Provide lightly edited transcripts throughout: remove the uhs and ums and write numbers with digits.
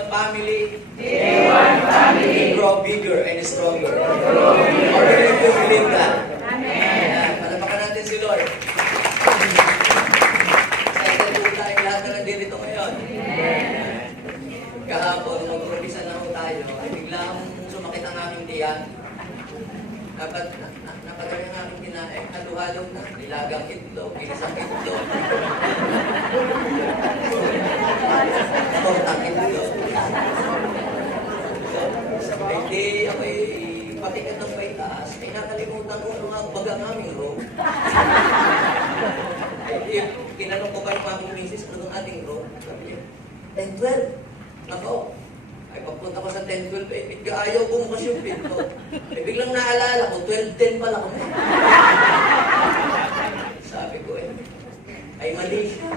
J1 family, J1 family, grow bigger and stronger. Or do you believe that? Amen. Palapakan natin si Lord. Excited po tayong lahat na nandito ngayon. Kahapon, nung mag-umpisa na ho tayo, ay biglang sumakit ang aking tiyan. Napagay ang aking kinain, halo-halo na, nilagang itlog, ginisang itlog. Tortang itlog. Hindi ako'y patikat ng paitaas, ay nakalimutan ko ano ang baga ng aming row. Kinanong ko pa yung aming misis, ano ang ating row? Sabi niya, 10-12. Nako, ay pagpunta ko sa 10-12, ayaw bumukas yung pinto. Biglang naalala ko, 12-10 pala kami. Sabi ko ay mali siya.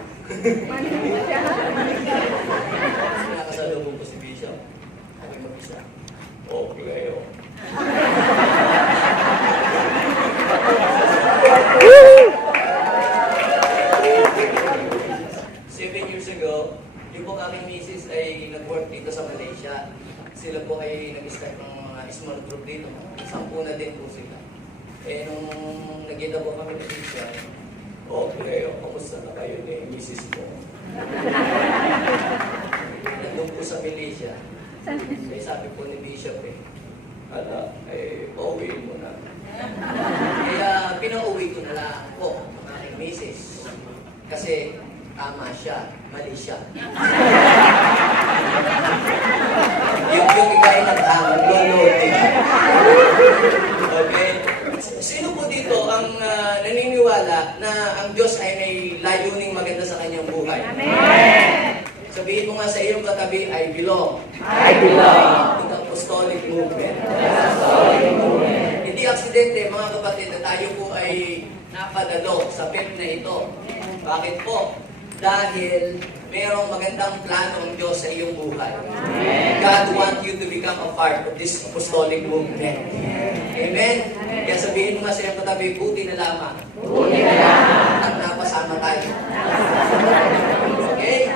Nakasalubong ko si Bishop. Sabi mag-isa, okay kayo. 7 years ago, yung po aming misis ay nag-work dito sa Malaysia. Sila po ay nag-start ng mga small group dito. 10 na din po sila. Nung nagkita po kami na siya, okay, kamusta na kayo ni misis ko? Nandun po sa Malaysia. Sabi po ni Bishop pauwiin mo na. Kaya pinauwi ko na lang po ang aking misis. Kasi tama siya, mali siya. yung iba ay nagtama, lolo. Okay? Sino po dito ang naniniwala na ang Diyos ay may layuning maganda sa kanyang buhay? Amen. Sabihin mo nga sa iyong katabi, I belong. I belong To the apostolic movement. to the apostolic movement. Hindi aksidente, mga kapatid, na tayo po ay napadalo sa PEP na ito. Bakit po? Dahil mayroong magandang plano ng Diyos sa iyong buhay. God wants you to become a part of this apostolic movement. Amen? Kaya sabihin mo nga sa iyong katabi, buti na lamang. Buti na lamang. At napasama tayo. Okay?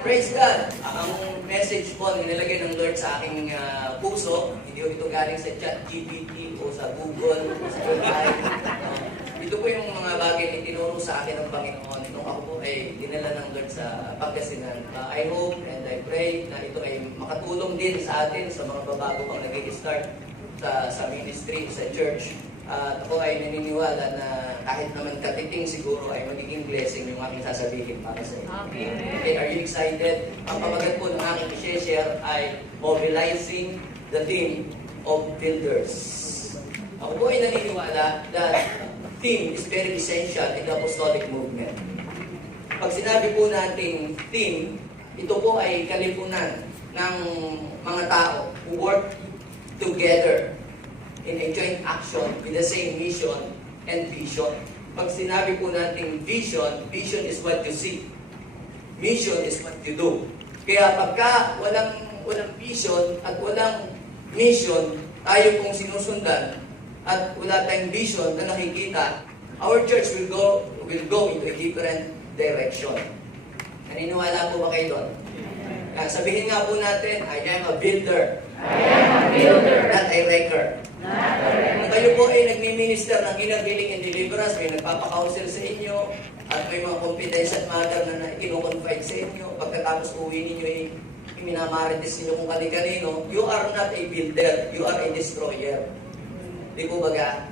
Praise God. Ang message po nilagay ng Lord sa aking puso, hindi ito galing sa ChatGPT o sa Google o sa AI. Ito po yung mga bagay na tinuro sa akin ng Panginoon nung ako po ay dinala ng Lord sa Pangasinan. I hope and I pray na ito ay makatulong din sa atin, sa mga babago pang nag-i-start sa ministry, sa church. At ako ay naniniwala na kahit naman katiting siguro ay magiging blessing yung aking sasabihin para sa inyo. Okay, are you excited? Ang pamagat po ng aking i-share ay mobilizing the team of builders. Ako po ay naniniwala that team is very essential in the apostolic movement. Pag sinabi po natin team, ito po ay kalipunan ng mga tao who work together in a joint action with the same mission and vision. Pag sinabi po natin vision, vision is what you see. Mission is what you do. Kaya pagka walang vision at walang mission, tayo pong sinusundan, at wala tayong vision na nakikita, our church will go into a different direction. Naniniwala po ba kayo doon? Sabihin nga po natin, I am a builder. I am a builder, Not a wrecker. not a wrecker. Kung kayo po ay nagmi-minister ng inner healing and deliverance, may nagpapakounsel sa inyo, at may mga confidential matter na kino-confide sa inyo, pagkatapos uwi ninyo ay minamarites ninyo kung kani-kanino, you are not a builder, you are a destroyer. Di po baga?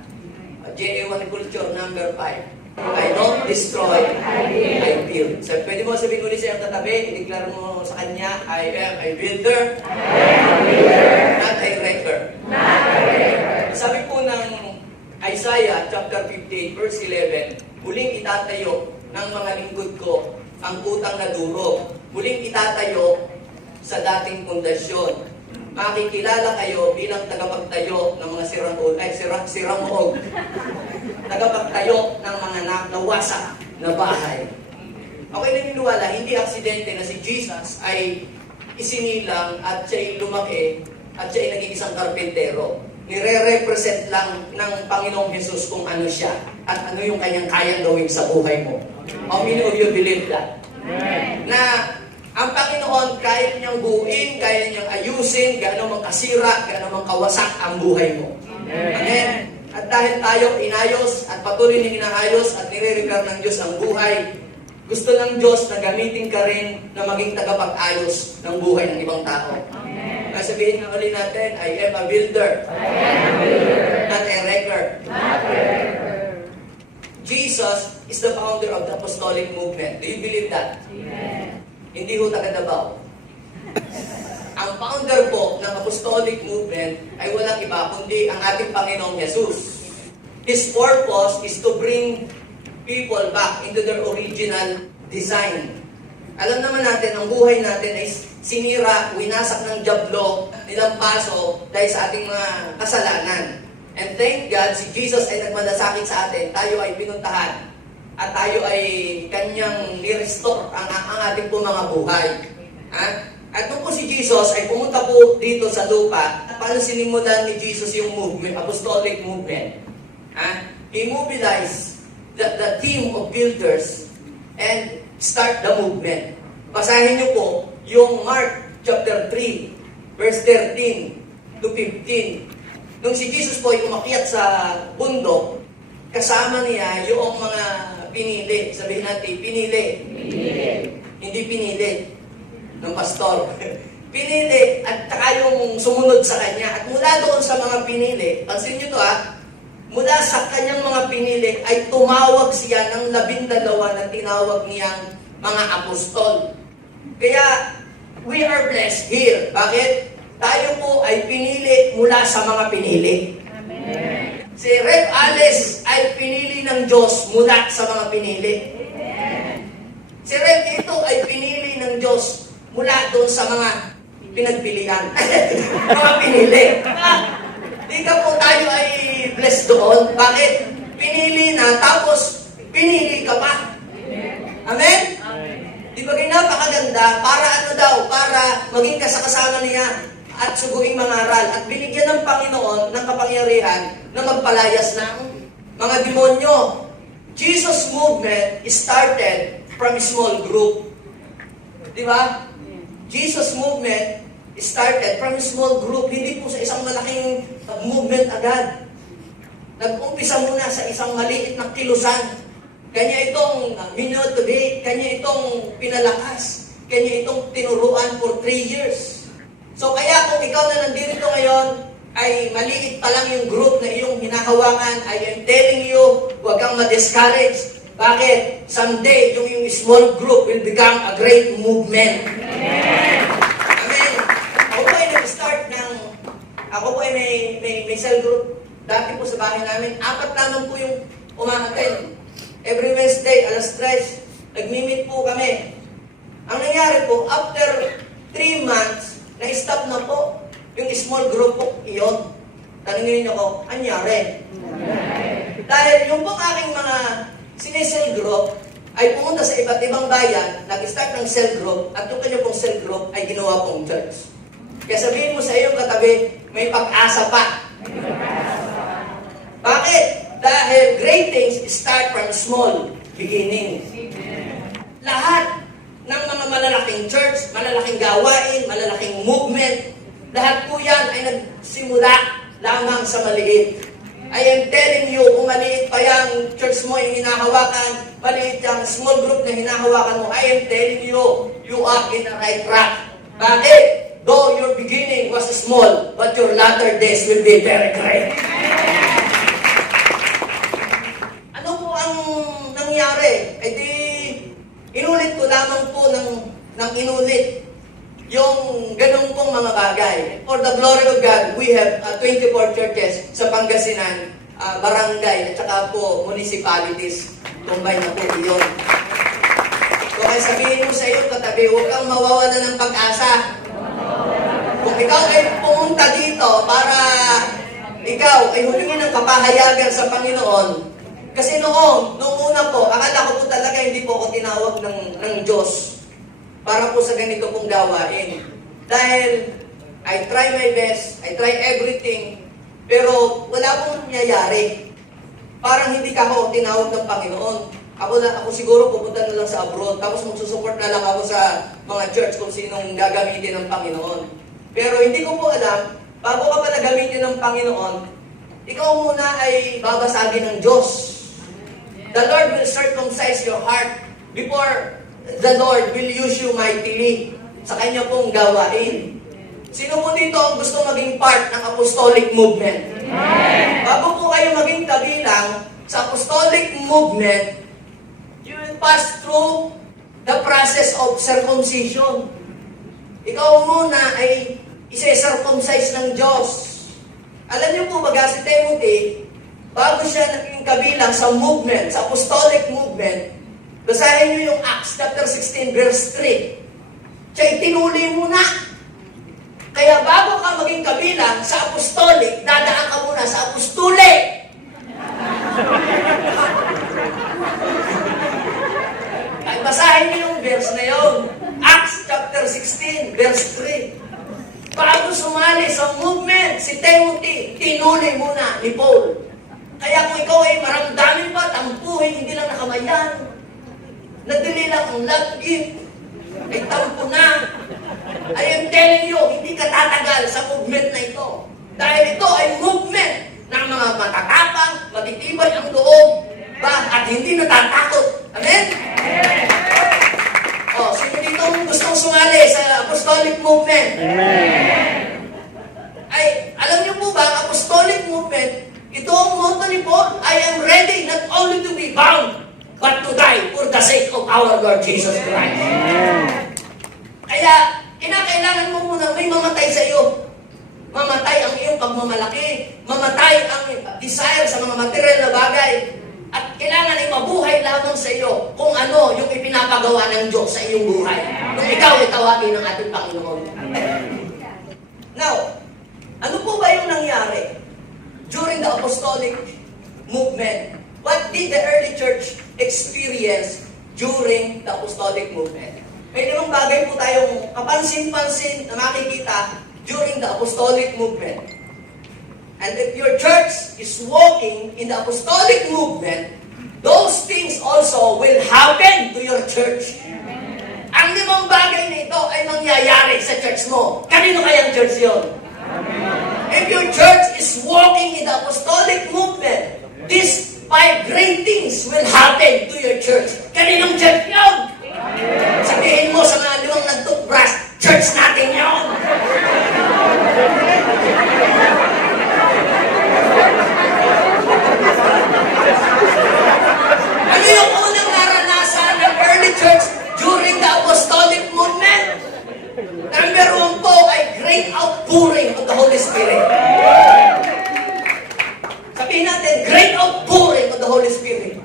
JA1 culture number 5. I don't destroy, I build. So, pwede mo sabihin ulit sa iyong katabi, i-declare mo sa kanya, I am a builder, not a wrecker. Sabi po ng Isaiah chapter 58 verse 11, muling itatayo ng mga lingkod ko ang utang na duro. Muling itatayo sa dating pundasyon. Makikilala kayo bilang tagapagtayo ng mga siramuog. Tagapagtayo ng mga nawasak na bahay. Ako'y naniniwala, hindi aksidente na si Jesus ay isinilang at siya'y lumaki at siya'y naging isang karpentero. Nire-represent lang ng Panginoong Jesus kung ano siya at ano yung kanyang kayang gawin sa buhay mo. How many of you believe that? Amen. Na Ang Panginoon, kaya niyang buuin, kaya niyang ayusin, gaano mang kasira, gaano mang kawasak ang buhay mo. Amen. At dahil tayo inayos at patuloy na inaayos at nire-repair ng Diyos ang buhay, gusto ng Diyos na gamitin ka rin na maging tagapag-ayos ng buhay ng ibang tao. Amen. Sabihin nga ulit natin, I am a builder, not a wrecker. Jesus is the founder of the apostolic movement. Do you believe that? Amen. Hindi ho taga-Davao. Ang founder po ng apostolic movement ay walang iba kundi ang ating Panginoong Jesus. His purpose is to bring people back into their original design. Alam naman natin, ang buhay natin ay sinira, winasak ng dyablo, nilampaso dahil sa ating mga kasalanan. And thank God, si Jesus ay nagmalasakit sa atin, tayo ay pinuntahan. At tayo ay kanyang ni-restore ang ating po mga buhay. Ha? At nung po si Jesus ay pumunta po dito sa lupa, paano sinimulan ni Jesus yung movement, apostolic movement? Ha? He mobilized the team of builders and start the movement. Basahin niyo po yung Mark chapter 3, verse 13 to 15. Nung si Jesus po ay umakyat sa bundok, kasama niya yung mga pinili. Sabihin natin, pinili. Hindi pinili ng pastor. Pinili at saka yung sumunod sa kanya. At mula doon sa mga pinili, pansin nyo to mula sa kanyang mga pinili ay tumawag siya ng 12 na tinawag niyang mga apostol. Kaya, we are blessed here. Bakit? Tayo po ay pinili mula sa mga pinili. Amen. Si Rev Alice ay pinili ng Diyos mula sa mga pinili. Si Rev ito ay pinili ng Diyos mula doon sa mga pinagpilian. Mga pinili. Di ka po tayo ay blessed doon. Bakit? Pinili na, tapos pinili ka pa. Amen? Di ba kayo napakaganda? Para ano daw? Para maging kasakasama niya at suguing mangaral at binigyan ng Panginoon ng kapangyarihan na magpalayas ng mga demonyo. Jesus' movement started from a small group. Di ba? Jesus' movement started from a small group. Hindi po sa isang malaking movement agad. Nag-umpisa muna sa isang maliit na kilusan. Kanya itong minute-to-day, kanya itong pinalakas, kanya itong tinuruan for 3 years. So kaya kung ikaw na nandito ngayon, ay maliit pa lang yung group na iyong hinahawakan, I am telling you, huwag kang ma-discourage. Bakit? Someday, yung small group will become a great movement. Amen. Amen. Ako po ay may cell group. Dati po sa bahay namin, 4 lamang po yung umahatid. Every Wednesday, alas 3, nagmi-meet po kami. Ang nangyari po, after 3 months, na-stop na po yung small group po iyon. Tanungin niyo ko, anyari? Dahil yung po aking mga sinesel group ay pumunta sa iba't ibang bayan, nag-start ng cell group, at yung kanya pong cell group ay ginawa pong church. Kaya sabihin mo sa iyong katabi, may pag-asa pa. Bakit? Dahil great things start from small beginnings. Lahat ng mga malalaking church, malalaking gawain, malalaking movement, lahat po yan ay nagsimula lamang sa maliit. I am telling you, kung maliit pa yung church mo yung hinahawakan, maliit yung small group na hinahawakan mo, I am telling you, you are in the right track. Bakit? Though your beginning was small, but your latter days will be very great. Ano po ang nangyari? E di, inulit ko lamang po ng inulit yung ganun pong mga bagay. For the glory of God, we have 24 churches sa Pangasinan, barangay, at saka po municipalities. Tumbay na po iyon. So kaya sabihin mo sa iyo, katabi, huwag kang mawawala ng pag-asa. Kung ikaw ay pumunta dito para ikaw ay humingi ng kapahayagan sa Panginoon, kasi noong una po, akala ko po talaga hindi po ako tinawag ng Diyos para po sa ganito pong gawain. Dahil I try my best, I try everything, pero wala pong nangyayari. Parang hindi ka ako tinawag ng Panginoon. Ako siguro pupunta na lang sa abroad, tapos magsusupport na lang ako sa mga church kung sinong gagamitin ng Panginoon. Pero hindi ko po alam, bago ka pala gamitin ng Panginoon, ikaw muna ay babasagin ng Diyos. The Lord will circumcise your heart before the Lord will use you mightily sa kanya pong gawain. Sino po dito ang gusto maging part ng apostolic movement? Bago po kayo maging kabilang sa apostolic movement, you will pass through the process of circumcision. Ikaw muna ay isi-circumcise ng Diyos. Alam niyo po baga si Timothy, bago siya naging kabilang sa movement, sa apostolic movement, basahin niyo yung Acts chapter 16 verse 3. Siya itinuli muna. Kaya bago ka maging kabilang sa apostolic, dadaan ka muna sa apostolic. Ay, basahin niyo yung verse na yun. Acts chapter 16, verse 3. Bago sumali sa movement, si Timothy, tinuli muna ni Paul. Kaya kung ikaw ay maramdamin pa, tampuhin, hindi lang nakamayan. Nadali lang ang love gift. Ay tampo na. I am telling you, hindi ka tatagal sa movement na ito. Dahil ito ay movement ng mga matatapang, matitibay ang loob, at hindi natatakot. Amen? O, sino dito gustong sumali sa apostolic movement? Amen. Ay, alam niyo po ba, ang apostolic movement, ito ang motto ni Paul, I am ready not only to be bound, but to die for the sake of our Lord Jesus Christ. Kaya, kinakailangan mo muna may mamatay sa iyo. Mamatay ang iyong pagmamalaki. Mamatay ang desire sa mga material na bagay. At kailangan ay mabuhay lamang sa iyo kung ano yung ipinapagawa ng Diyos sa iyong buhay. Kung ikaw ay tawagin ng ating Panginoon. Now, ano po ba yung nangyari during the apostolic movement? What did the early church experience during the apostolic movement? May limang bagay po tayong kapansin-pansin na makikita during the apostolic movement. And if your church is walking in the apostolic movement, those things also will happen to your church. Ang limang bagay na ito ay mangyayari sa church mo. Kanino kayang church yun? If your church is walking in the apostolic movement, these 5 great things will happen to your church. Kaninong church yun? Sabihin mo sa mga limang nag-toothbrush, church natin yun. Ano yung unang naranasan ng early church during the apostolic movement? Number 1 po ay great outpouring of the Holy Spirit. Sabihin natin, great outpouring of the Holy Spirit.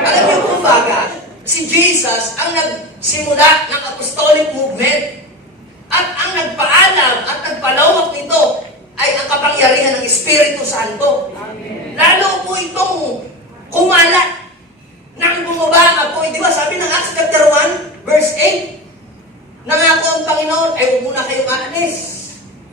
Alam niyo kung baga, si Jesus ang nagsimula ng apostolic movement at ang nagpaalam at nagpalawak nito ay ang kapangyarihan ng Espiritu Santo. Lalo po itong kumalat nang bumaba nga po. Di ba sabi ng Acts chapter 1 verse 8, nangako ang Panginoon, ay huwag muna kayong aalis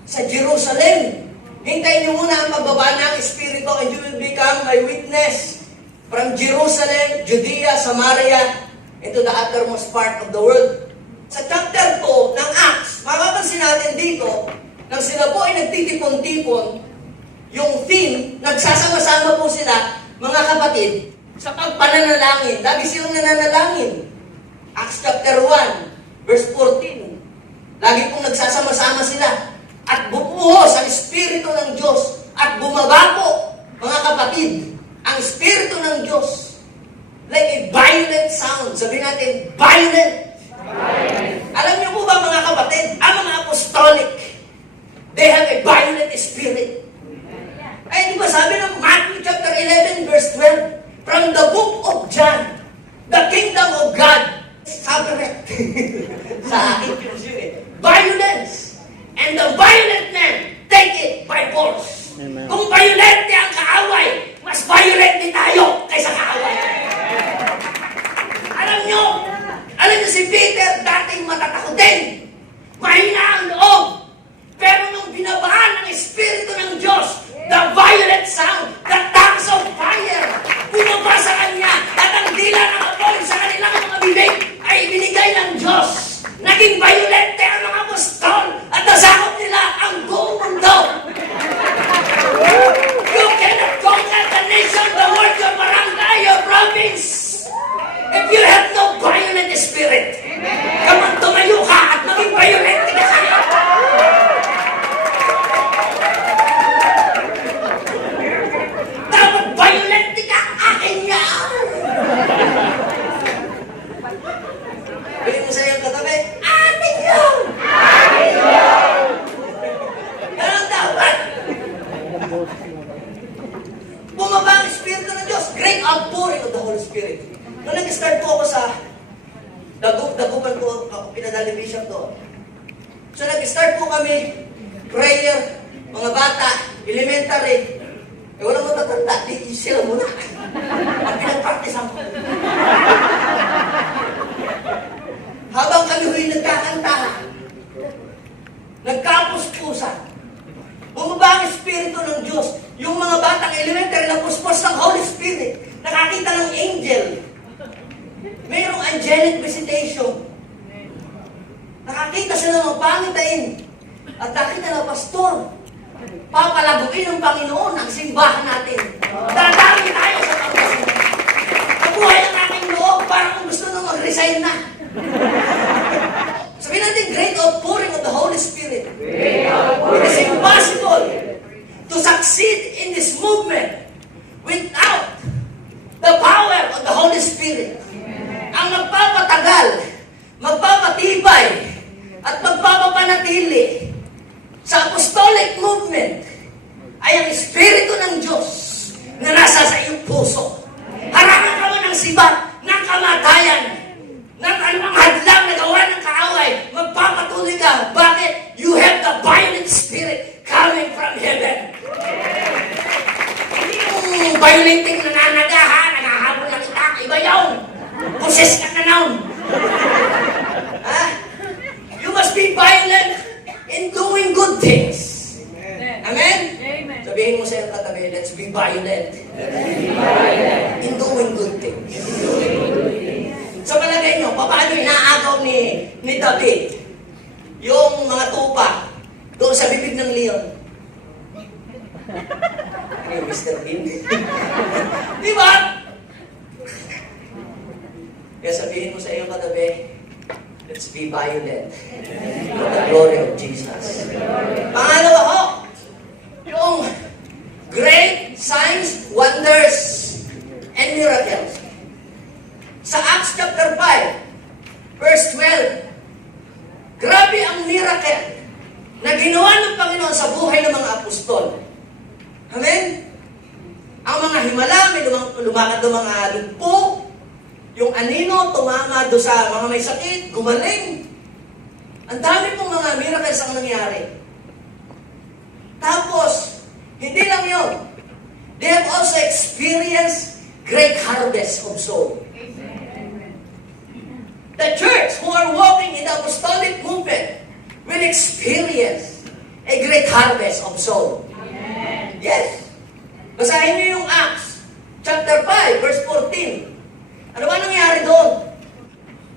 sa Jerusalem. Hintayin niyo muna ang pagbaba ng Espiritu and you will become my witness from Jerusalem, Judea, Samaria, into the uttermost part of the world. Sa chapter 2 ng Acts, mapapansin natin dito, nang sila po ay nagtitipon-tipon, yung theme, nagsasama-sama po sila, mga kapatid, sa pagpananalangin. Lagi silang nananalangin. Acts chapter 1, verse 14. Lagi pong nagsasama-sama sila. At bubuhos ang Espiritu ng Diyos. At bumaba po, mga kapatid, ang Espiritu ng Diyos. Like a violent sound. Sabihin natin, violent. Alam niyo po ba mga kapatid, ang mga apostolic, they have a violent spirit. Ay, di ba sabi ng Matthew chapter 11 verse 12, from the book of John, the kingdom of God, suffereth. Sa akin yun eh. Violence. And the violent man, take it by force. Amen. Kung violent ang kaaway, mas violent din tayo kaysa kaaway. Alam nyo si Peter dating matatakotin. nag-start po kami, prayer, mga bata, elementary. Walang matatanda, di sila muna. Ang pinag-practice ko. Habang kami huy nagkakanta, nagkapuspusan, bumaba ang Espiritu ng Diyos. Yung mga batang elementary na puspos ng Holy Spirit, nakakita ng angel. Mayroong angelic visitation. Nakakita sila ng pangitain. At nakita na, Pastor, papalaguin ng Panginoon ang simbahan natin. Dadami tayo sa pagkasin. Nabuhay ang aking loob, parang gusto nang mag-resign na. Sabihin natin, great outpouring of the Holy Spirit. It is impossible to succeed in this movement without the power of the Holy Spirit. Ang magpapatagal, magpapatibay, at magpapapanatili sa apostolic movement ay ang Espiritu ng Diyos na nasa sa iyong puso. Harangan ka mo ng sibat, ng kamatayan, ng anumang hadlang na gawa ng kaaway, magpapatuloy ka. Bakit? You have the violent spirit coming from heaven. Hindi yung violating nananaga ha, naghahabol na kita, iba yun. Poses ka na noon. Ha? You must be violent in doing good things. Amen? Amen. Sabihin mo sa iyong katabi, let's be violent in doing good things. Sa palagay nyo, paano inaagaw ni David yung mga tupa doon sa bibig ng leon? Ano yung Mr. Bean? Di ba? Kaya sabihin mo sa iyong katabi, let's be violent for the glory of Jesus. Pangalawa ho, yung great signs, wonders, and miracles. Sa Acts chapter 5, verse 12, grabe ang miracle na ginawa ng Panginoon sa buhay ng mga apostol. Amen? Ang mga himala, may lumakad ng mga lumpo, yung anino, tumama do sa mga may sakit, gumaling. Ang dami pong mga miracles ang nangyari. Tapos, hindi lang yun. They have also experienced great harvest of soul. The church who are walking in the apostolic movement will experience a great harvest of soul. Amen. Yes. Basahin niyo yung Acts chapter 5, verse 14. Ano ba nangyari doon?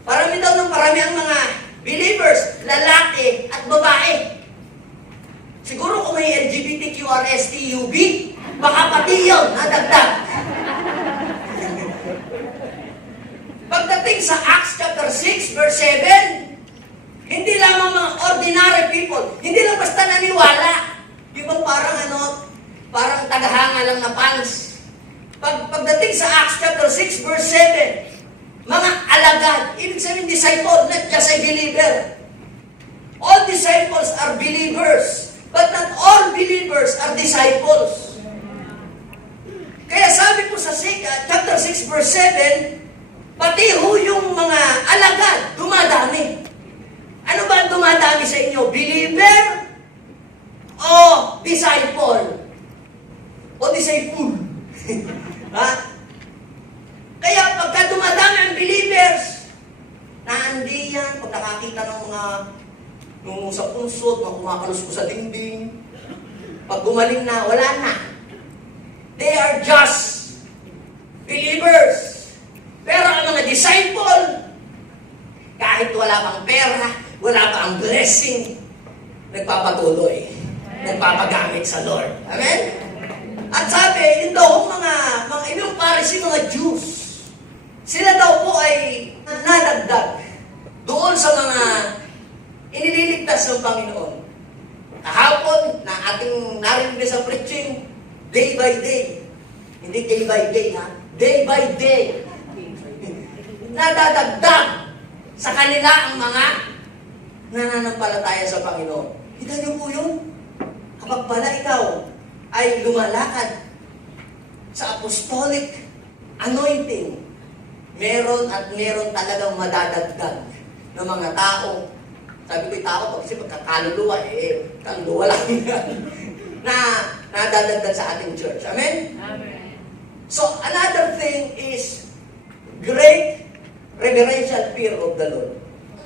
Parami daw ng parami ang mga believers, lalaki at babae. Siguro kung may LGBTQRSTUV, baka pati yun, nadagdag. Pagdating sa Acts chapter 6, verse 7, hindi lamang mga ordinary people, hindi lang basta naniwala. Yung bang parang tagahanga lang na fans. Pagdating sa Acts chapter 6, verse 7, mga alagad, ibig sabihin disciple, not just a believer. All disciples are believers, but not all believers are disciples. Kaya sabi po sa chapter 6, verse 7, pati ho yung mga alagad, dumadami. Ano ba ang dumadami sa inyo? Believer o disciple? O disciple? Ha? Kaya pagka dumadami ang believers, naandi yan, pag nakakita ng mga nung sa punsod, mga kumakalus ko sa dingding, pag gumaling na, wala na. They are just believers. Pero ang mga disciple, kahit wala pang pera, wala pang blessing, nagpapatuloy, nagpapagamit sa Lord. Amen? At sabi, yun daw, mga inyong Pharisee, mga Jews, sila daw po ay nadagdag doon sa mga inililigtas ng Panginoon. Kahapon, na ating narinig sa preaching, day by day. Hindi day by day, ha? Day by day. Nadadagdag sa kanila ang mga nananampalataya sa Panginoon. Kita niyo po yun? Kapag pala ikaw ay lumalakad sa apostolic anointing, meron at meron talagang madadagdag ng mga tao Sabi ko, takot kasi pagkakaluluwa, kaluluwa lang yan. na nadadagdag sa ating church. Amen? Amen. So, another thing is great reverential fear of the Lord.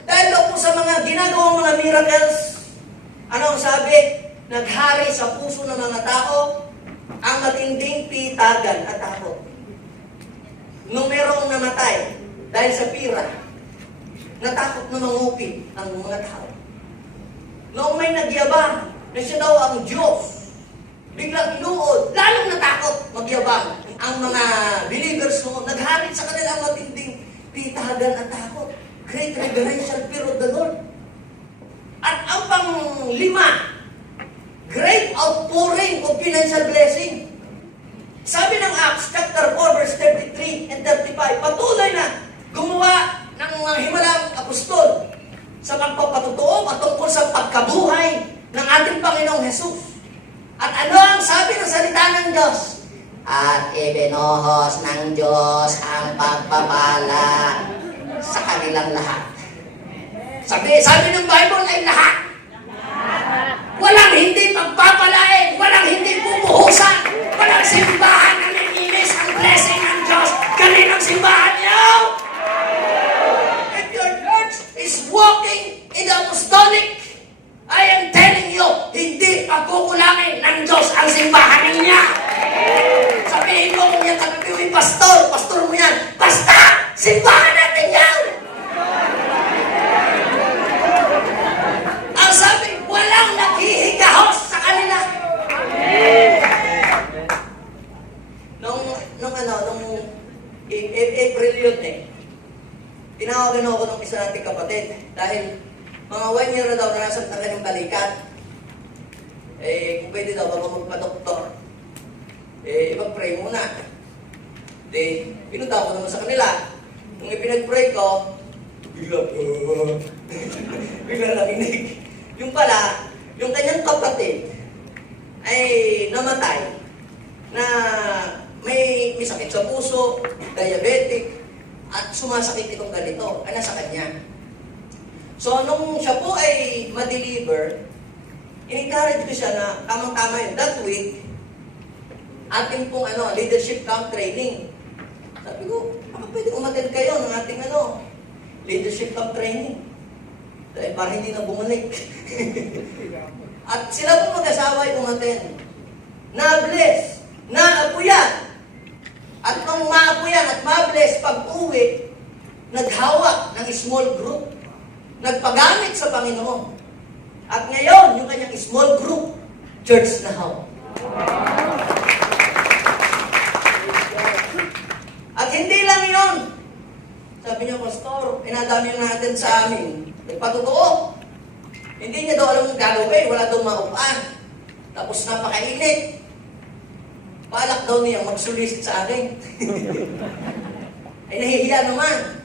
Dahil daw po sa mga ginagawang mga miracles, ano ang sabi? Naghari sa puso ng mga tao ang matinding pitagan at takot. Nung merong namatay dahil sa pira, natakot na mangupit ang mga tao. Noong may nagyabang na siya daw ang Diyos, biglang inuod, lalong natakot magyabang. Ang mga believers noon, nagharit sa kanila ang matinding pitagan at takot. Great reverential fear of the Lord. At ang pang-5, great outpouring of financial blessing. Sabi ng Acts chapter 4 verse 33 and 35, patuloy na gumawa ng mga himalang apostol sa pagpapatutuo patungkol sa pagkabuhay ng ating Panginoong Jesus. At ano ang sabi ng salita ng Diyos? At ibinohos ng Diyos ang pagpapala sa kanilang lahat. Sabi ng Bible ay lahat. Walang hindi pagpapalain, walang hindi bumuhusan, walang simbahan na nilinis ang blessing ng Diyos. Kaninang simbahan niyo? If your church is walking in the apostolic, I am telling you, hindi pagkukulangin ng Diyos ang simbahan niya. Sabihin mo kung yan kagabi, pastor mo yan, basta, simbahan natin yan. Ang sabi, walang naghihigahos sa kanila. Nung April yun tinawagan ako ng isa nating kapatid dahil mga 1 year na daw na nasa kanyang balikat. Kung pwede daw, baka magpa-doktor. Mag-pray muna. Pinunta ko naman sa kanila. Nung ipinag-pray ko, bigla nakinig. Yung pala, yung kanyang kapatid ay namatay na may sakit sa puso, diabetic, at sumasakit itong ganito. Ay, nasa kanya. So, nung siya po ay ma-deliver, in-encourage ko siya na tamang-tama yun. That week, ating pong leadership camp training. Sabi ko, baka pwede umattend kayo ng ating leadership camp training. Dahil para hindi na bumalik. At sila po mag-asawa ay umattend. Na-bless, na-apuyan. At nung maapuyan at ma-bless, pag-uwi, naghawak ng small group. Nagpagamit sa Panginoon. At ngayon, yung kanyang small group, church na how. At hindi lang yon. Sabi niya, Pastor, pinadami natin sa amin. Nagpatotoo. Hindi niya daw alam kung gagawin. Wala daw maupaan. Tapos napakainit. Palak daw niya magsulisit sa akin. Ay nahihiya naman.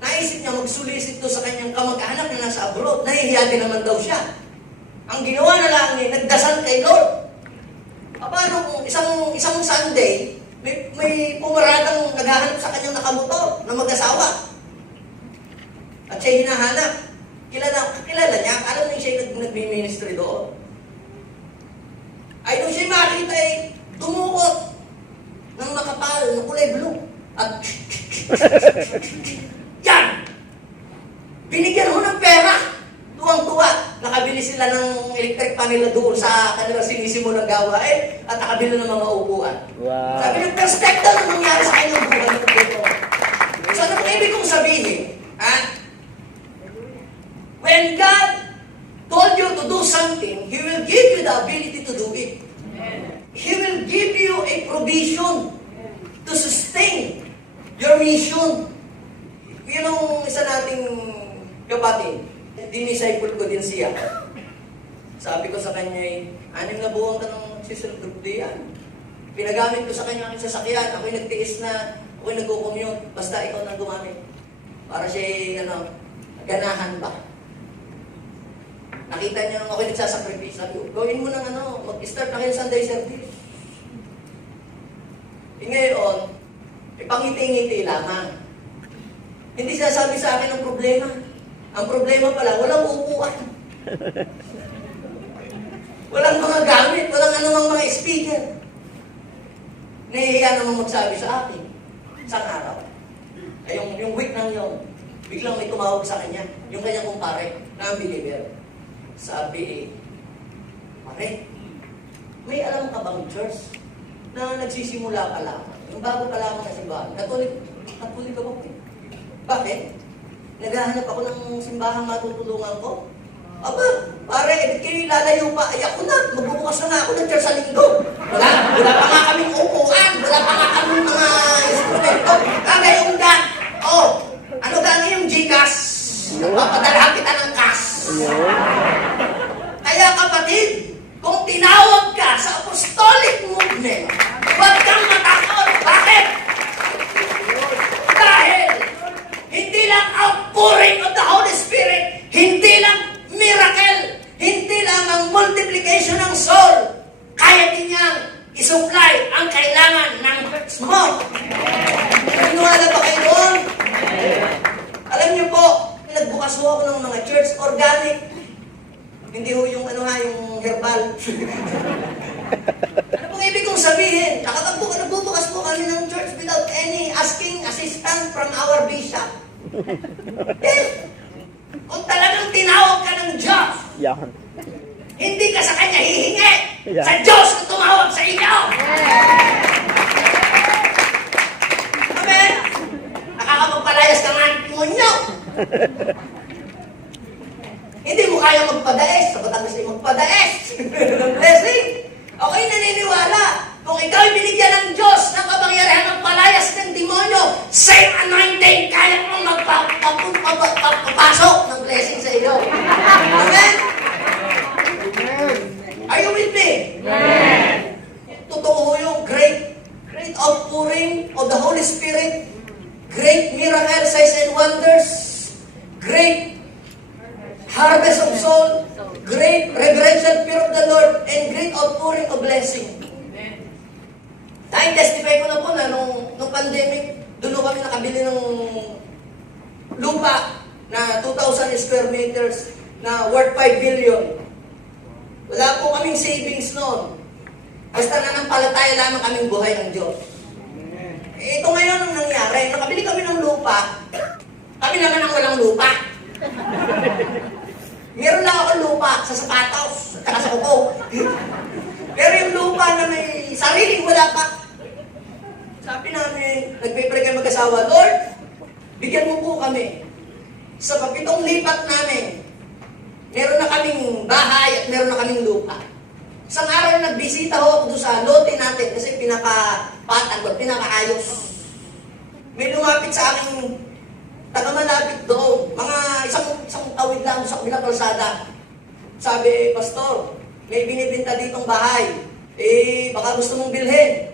Naisip niya magsulisit to sa kanyang kamag-anak na nasa abroad. Nahihiya din naman daw siya. Ang ginawa na lang niya, nagdasal kay Lord. Paano kung isang Sunday, may pumaradang naghahanap sa kanyang nakamotor na mag-asawa. At siya hinahanap. Kilala niya, alam niya siya nag-ministry doon. Ay nung siya makita dumukot ng makapal na kulay blue. At yan! Binigyan ho ng pera. Tuwang-tuwa. Nakabili sila ng electric panel doon sa kanilang sinisimulang gawain at nakabili ng mga upuan. Wow. Sabi ng perspective na nangyari sa kanyang buhay. So ano kung ibig kong sabihin? When God told you to do something, He will give you the ability to do it. He will give you a provision to sustain your mission. Yun ang isa nating kapatid. Dinisciple ko din siya. Sabi ko sa kanya, 6 na buwan ka ng siserve yan. Pinagamit ko sa kanya ang sasakyan. Ako'y nagtiis na, ako'y nagko-commute. Basta ikaw nang gumamit. Para siya, ganahan ba? Nakita niya nung ako'y nagsasakrifice. Sabi ko, gawin mo ng mag-start na kayo Sunday service. Ngayon, pangiti-ngiti lamang. Hindi siya sabi sa akin ng problema. Ang problema pala, walang upuan. Walang mga gamit, walang anumang mga speaker. Nahihiya naman magsabi sa akin. Isang araw. Ay, yung week nang yun, biglang may tumawag sa kanya, yung kanyang kumpare, na ang believer. Sabi, pare, may alam ka bang church na nagsisimula pa lamang? Yung bago pa lamang na simbahan. Katolik ka ba po? Bakit? Naghahanap ako ng simbahang matutulungan ko. Aba, pare, kayo lalayo pa. Ay ako na, magbubukas na ako ng church sa linggo. Wala pa nga kaming upuan. Wala pa nga kaming mga instrumento. Kaya yung dan. Oh, ano gano'n yung Gcash? Nagpapadala kita ng cash. Kaya kapatid, kung tinawag ka sa apostolic movement, huwag kang matakot. Bakit? Dahil hindi lang outpouring of the Holy Spirit, hindi lang miracle, hindi lang ang multiplication ng soul, kaya din niyang isupply ang kailangan ng smoke. Naniwala ba kayo doon? Alam niyo po, nagbukas ho ako ng mga church organic. Hindi ho yung yung herbal. Ano pong ibig kong sabihin? Nagbubukas po kami ng church without any asking assistance from our bishop. Eh, kung talagang tinawag ka ng Diyos, Yan. hindi ka sa Kanya hihingi. Yeah. Sa Diyos ang tumawag sa inyo. Amen? Nakakapagpalayas ka nga ng demonyo. Hindi mo kaya magpadaes. Sa Batangas ay magpadaes. Ng blessing. Okay, naniniwala. Kung ikaw ay binigyan ng Diyos ng kapangyarihan magpalayas ng demonyo, same anointing, kaya mong magpapasok ng blessing sa iyo. Amen? Are you with me? Amen. Totoo yung great outpouring of the Holy Spirit, great miracle, signs and wonders, great harvest of soul, great reverential fear of the Lord, and great outpouring of blessing. Dahil testify ko na po na nung pandemic, doon kami nakabili ng lupa na 2,000 square meters na worth 5 billion. Wala po kaming savings noon. Basta nanampalataya lamang kaming buhay ng Diyos. Ito ngayon ang nangyari. Nakabili kami ng lupa. Kami naman ang walang lupa. Meron lang ako lupa sa sapatos at sa kuko. Pero yung lupa na may sariling wala pa. Sabi namin, nagpe-pray kayo mag-asawa, Lord, bigyan mo po kami. Sa kapitong lipat namin, meron na kaming bahay at meron na kaming lupa. Isang araw nagbisita ho ako doon sa lote natin kasi pinaka-patag ko, pinaka-ayos. May lumapit sa aking taga-malapit doon, mga isang tawid lang sa kabilang kalsada. Sabi, Pastor, may binibinta ditong bahay. Baka gusto mong bilhin.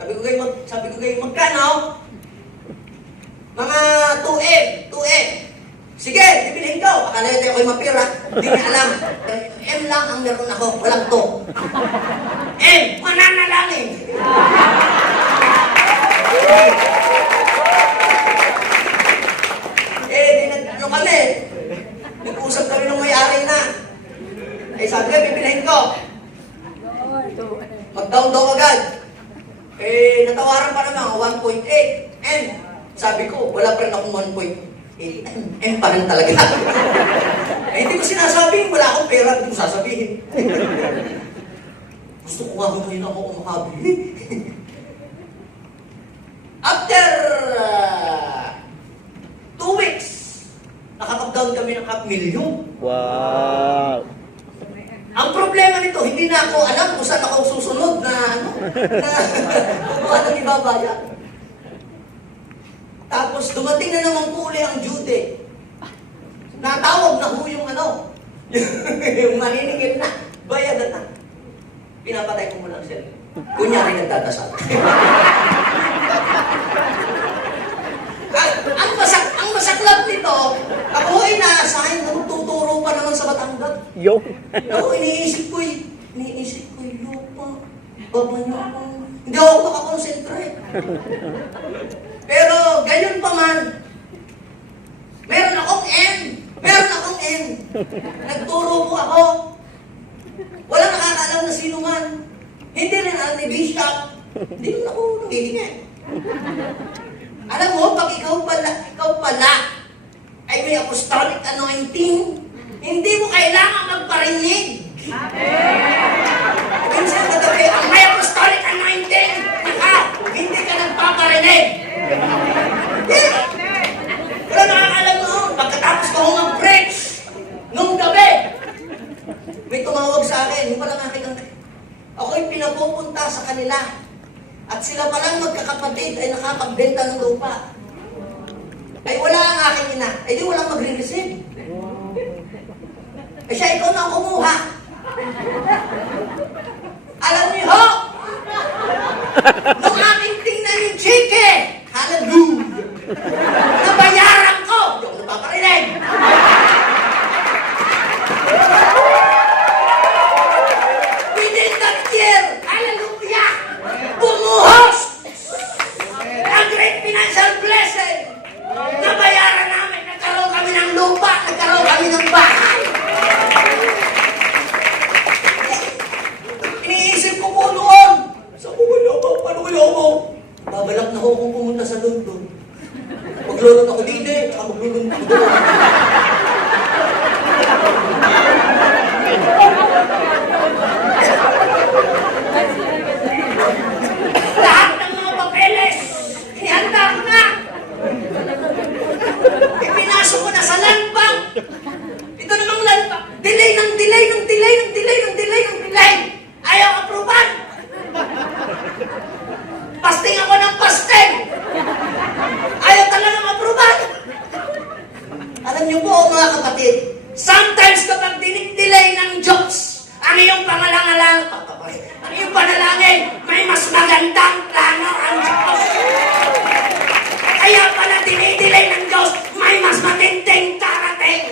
Sabi ko kayo, magkano? Mga 2M. Sige, bibilhin ko. Akala nyo ako'y mapira. Hindi niya alam. M lang ang meron ako. Walang to. M, mananalangin. Kami. Nag-usap kami ng may-ari na. Sabi ko, bibilhin ko. Mag-down daw agad. Natawaran pa naman, 1.8 M. Sabi ko, wala pa rin akong 1.8 M pa rin talaga. Hindi ko sinasabing, wala akong pera, hindi ko sasabihin. Gusto ko nga ngayon ako makabili. After 2 weeks, nakapag-down kami ng 500,000. Wow. Ang problema nito, hindi na ako alam kung saan ako susunod na kung anong ibabayad. Tapos dumating na naman po uli ang due date. Natawag na ho yung yung maniningil na, bayadan na. Pinapatay ko muna ang cellphone. Kunyari nagdadasal. Ang masaklap nito, ako ay na-assign, tuturo pa naman sa Batangas. Yo. Ako, iniisip ko yung lupa. Babanyo. Hindi ako makakonsentrate. Pero, ganyan pa man, Meron akong M! Meron akong M! Nagturo po ako. Walang nakakaalam na sino man. Hindi rin alam ni Bishop. Hindi rin ako nangihingi. Alam mo, pag ikaw pala, ay may apostolic anointing, hindi mo kailangan magparinig. Minsan katabi, ang may apostolic anointing, hindi ka nagpaparinig. Wala nakakalam noon. Pagkatapos ko mag-preach, nung gabi, may tumawag sa akin, yung pala aking ako'y pinapupunta sa kanila. At sila palang magkakapatid ay nakapagbenta ng lupa. Ay wala ang aking ina. Ay di walang magre-receive. Ay siya, ikaw na ang kumuha. Alam niyo ho, nung aking tingnan yung chike, hallelujah, nabayaran ko. Hindi ako napaparinig. Within that year, hallelujah, bumuhos ang great financial blessing. Nabayaran namin, nagkaroon kami ng lupa, nagkaroon kami ng bahay. Iniisip ko po noon, saan ko wala ba? Paano kaya ako? Babalak na ako kung pumunta sa London. Maglulot ako dito, tsaka maglulot ako doon. Lahat ng mga papeles, inihanda ko na. Ipinasok ko na sa land bank. Ito namang land bank. Delay ng delay ng delay ng delay ng delay ng delay. Ayaw aproban. Pasting ako ng pasting. Ayaw talagang aproban. Alam niyo po mga kapatid, sometimes kapag dinidilay ng Diyos ang iyong pangalangalang, ang iyong panalangin, may mas magandang plano ang Diyos. Kaya pala dinidilay ng Diyos, may mas matinding darating.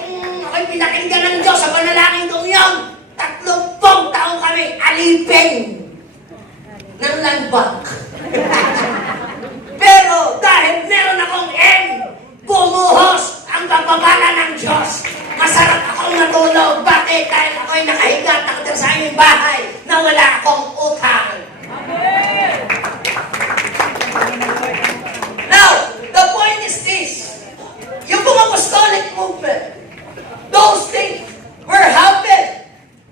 Kung ako'y pinakinggan ng Diyos sa panalangin kong yun, 30 taon kami alipin ng land bank. Pero dahil meron akong M, bumuhos ang pagpapala ng Diyos. Masarap akong natulog. Bakit? Dahil ako'y nakahiga nakatira sa aming bahay na wala akong utang. Now, the point is this. Yung mga apostolic movement, those things were happened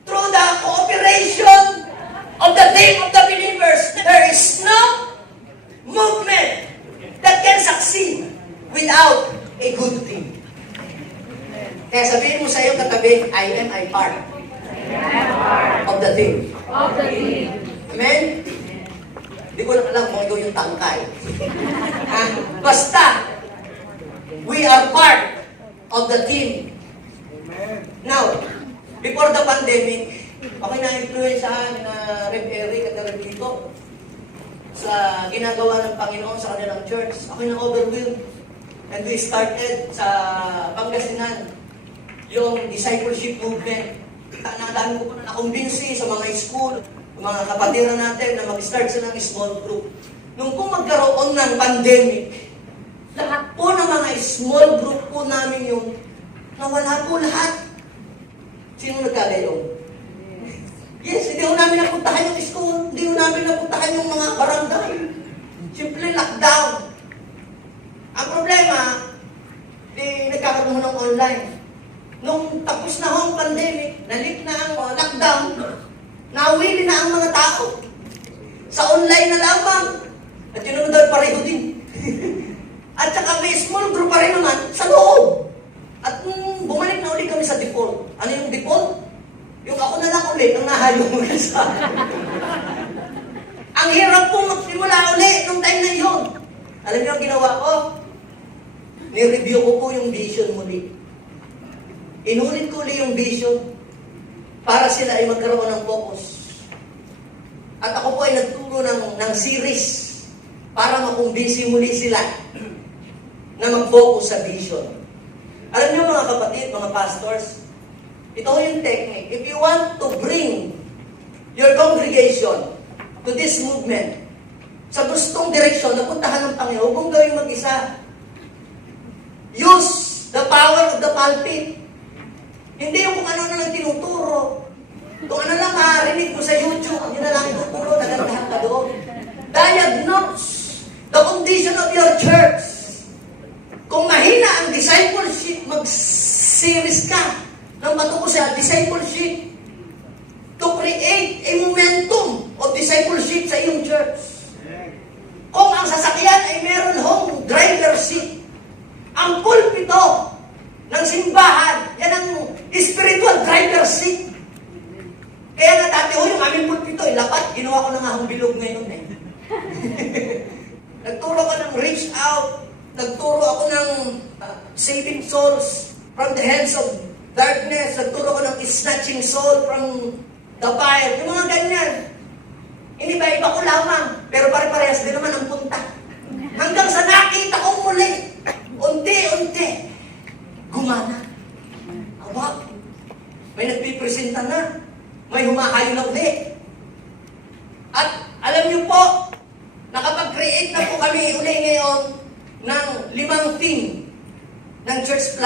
through the cooperation of the team of the believers. There is no movement that can succeed without a good team. Kaya sabihin mo sa iyong katabi, I am a part of the team. Amen? Hindi ko lang alam kung ikaw yung tangkay. Basta, we are part of the team. Now, before the pandemic, ako na-influensahan na Rev. Eric at Rev. Tito sa ginagawa ng Panginoon sa kanilang church. Ako na-overwhelmed. And we started sa Pangasinan yung discipleship movement. Dami ko po na nakumbinsi sa mga school, mga kapatiran natin na mag-start sila ng small group. Nung po magkaroon ng pandemic, lahat po ng mga small group po namin yung nawala po lahat. Sino nagkagayon? Yes, hindi ko namin napuntahan yung school, hindi ko namin napuntahan yung mga barangay. Simple lockdown. Ang problema, nagkakaroon ng online. Nung tapos na ang pandemic, nalik na ang lockdown, nawili na ang mga tao. Sa online na lamang. At yun naman daw pareho din. At saka may small group pa rin naman sa loob. At bumalik na ulit kami sa default. Ano yung default? Yung ako na lang ulit ang nahayong mag-isa. Ang hirap pong magsimula ulit nung time na yun. Alam niyo ang ginawa ko? Ni-review ko po yung vision muli. Inulit ko ulit yung vision para sila ay magkaroon ng focus. At ako po ay nagturo ng series para makumbisi muli sila na mag-focus sa vision. Alam niyo mga kapatid, mga pastors, ito yung technique. If you want to bring your congregation to this movement, sa gustong direksyon na puntahan ng Panginoon, huwag mong gawing mag-isa. Use the power of the pulpit. Hindi yung kung ano na lang tinuturo. Kung ano lang marinig mo sa YouTube, yun na lang ituturo, nagandahan ka doon. Diagnose the condition of your church. Kung mahina ang discipleship, mag-series ka ng patungkol sa discipleship to create a momentum of discipleship sa iyong church. Kung ang sasakyan ay meron hong driver seat, ang pulpito ng simbahan, yan ang spiritual driver seat. Kaya nga dati, yung aming pulpito, lapat, ginawa ko na nga ang bilog ngayon eh. Nagturo ko ng reach out, nagturo ako ng saving souls from the hands of darkness, nagturo ko ng snatching soul from the fire, yung mga ganyan. Iniba-iba ko lamang, pero pare-parehas din naman ang punta. Hanggang sa nakita ko muli, unti-unti, gumana. Aba, may nagpipresenta na, may humahayo na uli. At alam niyo po, nakapag-create na po kami uli ngayon ng 5 theme ng church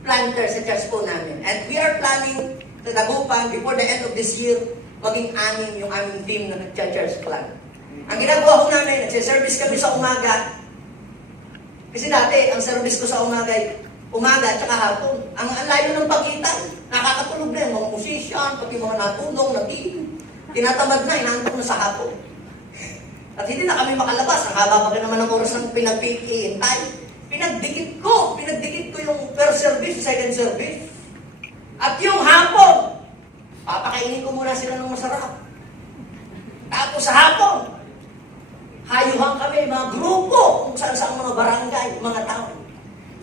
planter sa church po namin. And we are planning sa Dagupan before the end of this year, maging 6 yung aming theme ng church plan. Ang ginagawa ko namin, nagsiservice kami sa umaga. Kasi dati, ang service ko sa umaga ay umaga at saka hapon. Ang layo ng pagitan, nakakatulog na yung mga musician, pati mga natulong, tinatamad na, inaantok na sa hapon. At hindi na kami makalabas. Ang haba pa rin naman ng oras ng pinagpihintay. Pinagdikit ko yung first service, second service. At yung hapon, papakainin ko muna sila ng masarap. Tapos sa hapon, hayuhan kami, mga grupo, kung saan-saan mga barangay, mga tao.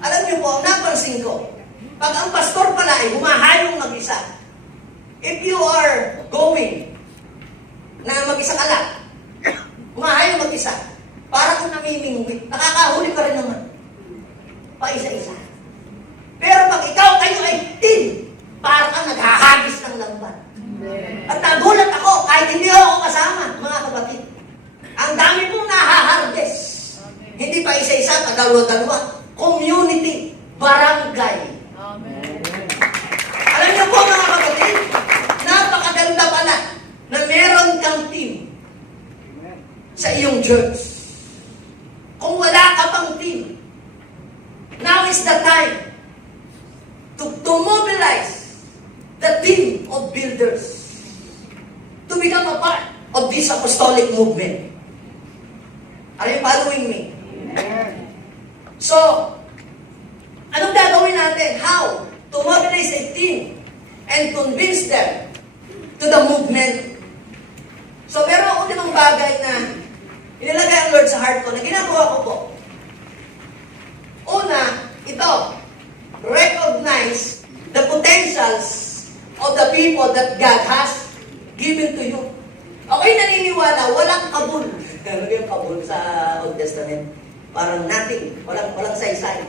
Alam niyo po, napansin ko, pag ang pastor pala ay humahayong mag-isa, if you are going na mag-isa ka lang, humahayong mag-isa, para kung namimingwit, nakakahuli ka rin naman. Pa-isa-isa. Pero pag ikaw kayo ay team, para kang naghahagis ng lambat. At nagulat ako, kahit hindi ako kasama, mga kapatid. Ang dami pong nahaharvest. Hindi pa isa-isa, dalawa-dalawa. Community, barangay. Alam niyo po mga kapatid, napakaganda pala na meron kang team sa iyong church. Kung wala ka pang team, now is the time to mobilize the team of builders to become a part of this apostolic movement. Are you following me? So, anong gagawin natin? How to mobilize a team and convince them to the movement? So, meron ako limang bagay na inilagay ang Lord sa heart ko na ginagawa ko po. Una, ito, recognize the potentials of the people that God has given to you. Ako'y naniniwala, walang kabul. Ano yung kabul sa Old Testament? Parang nothing, walang saysay.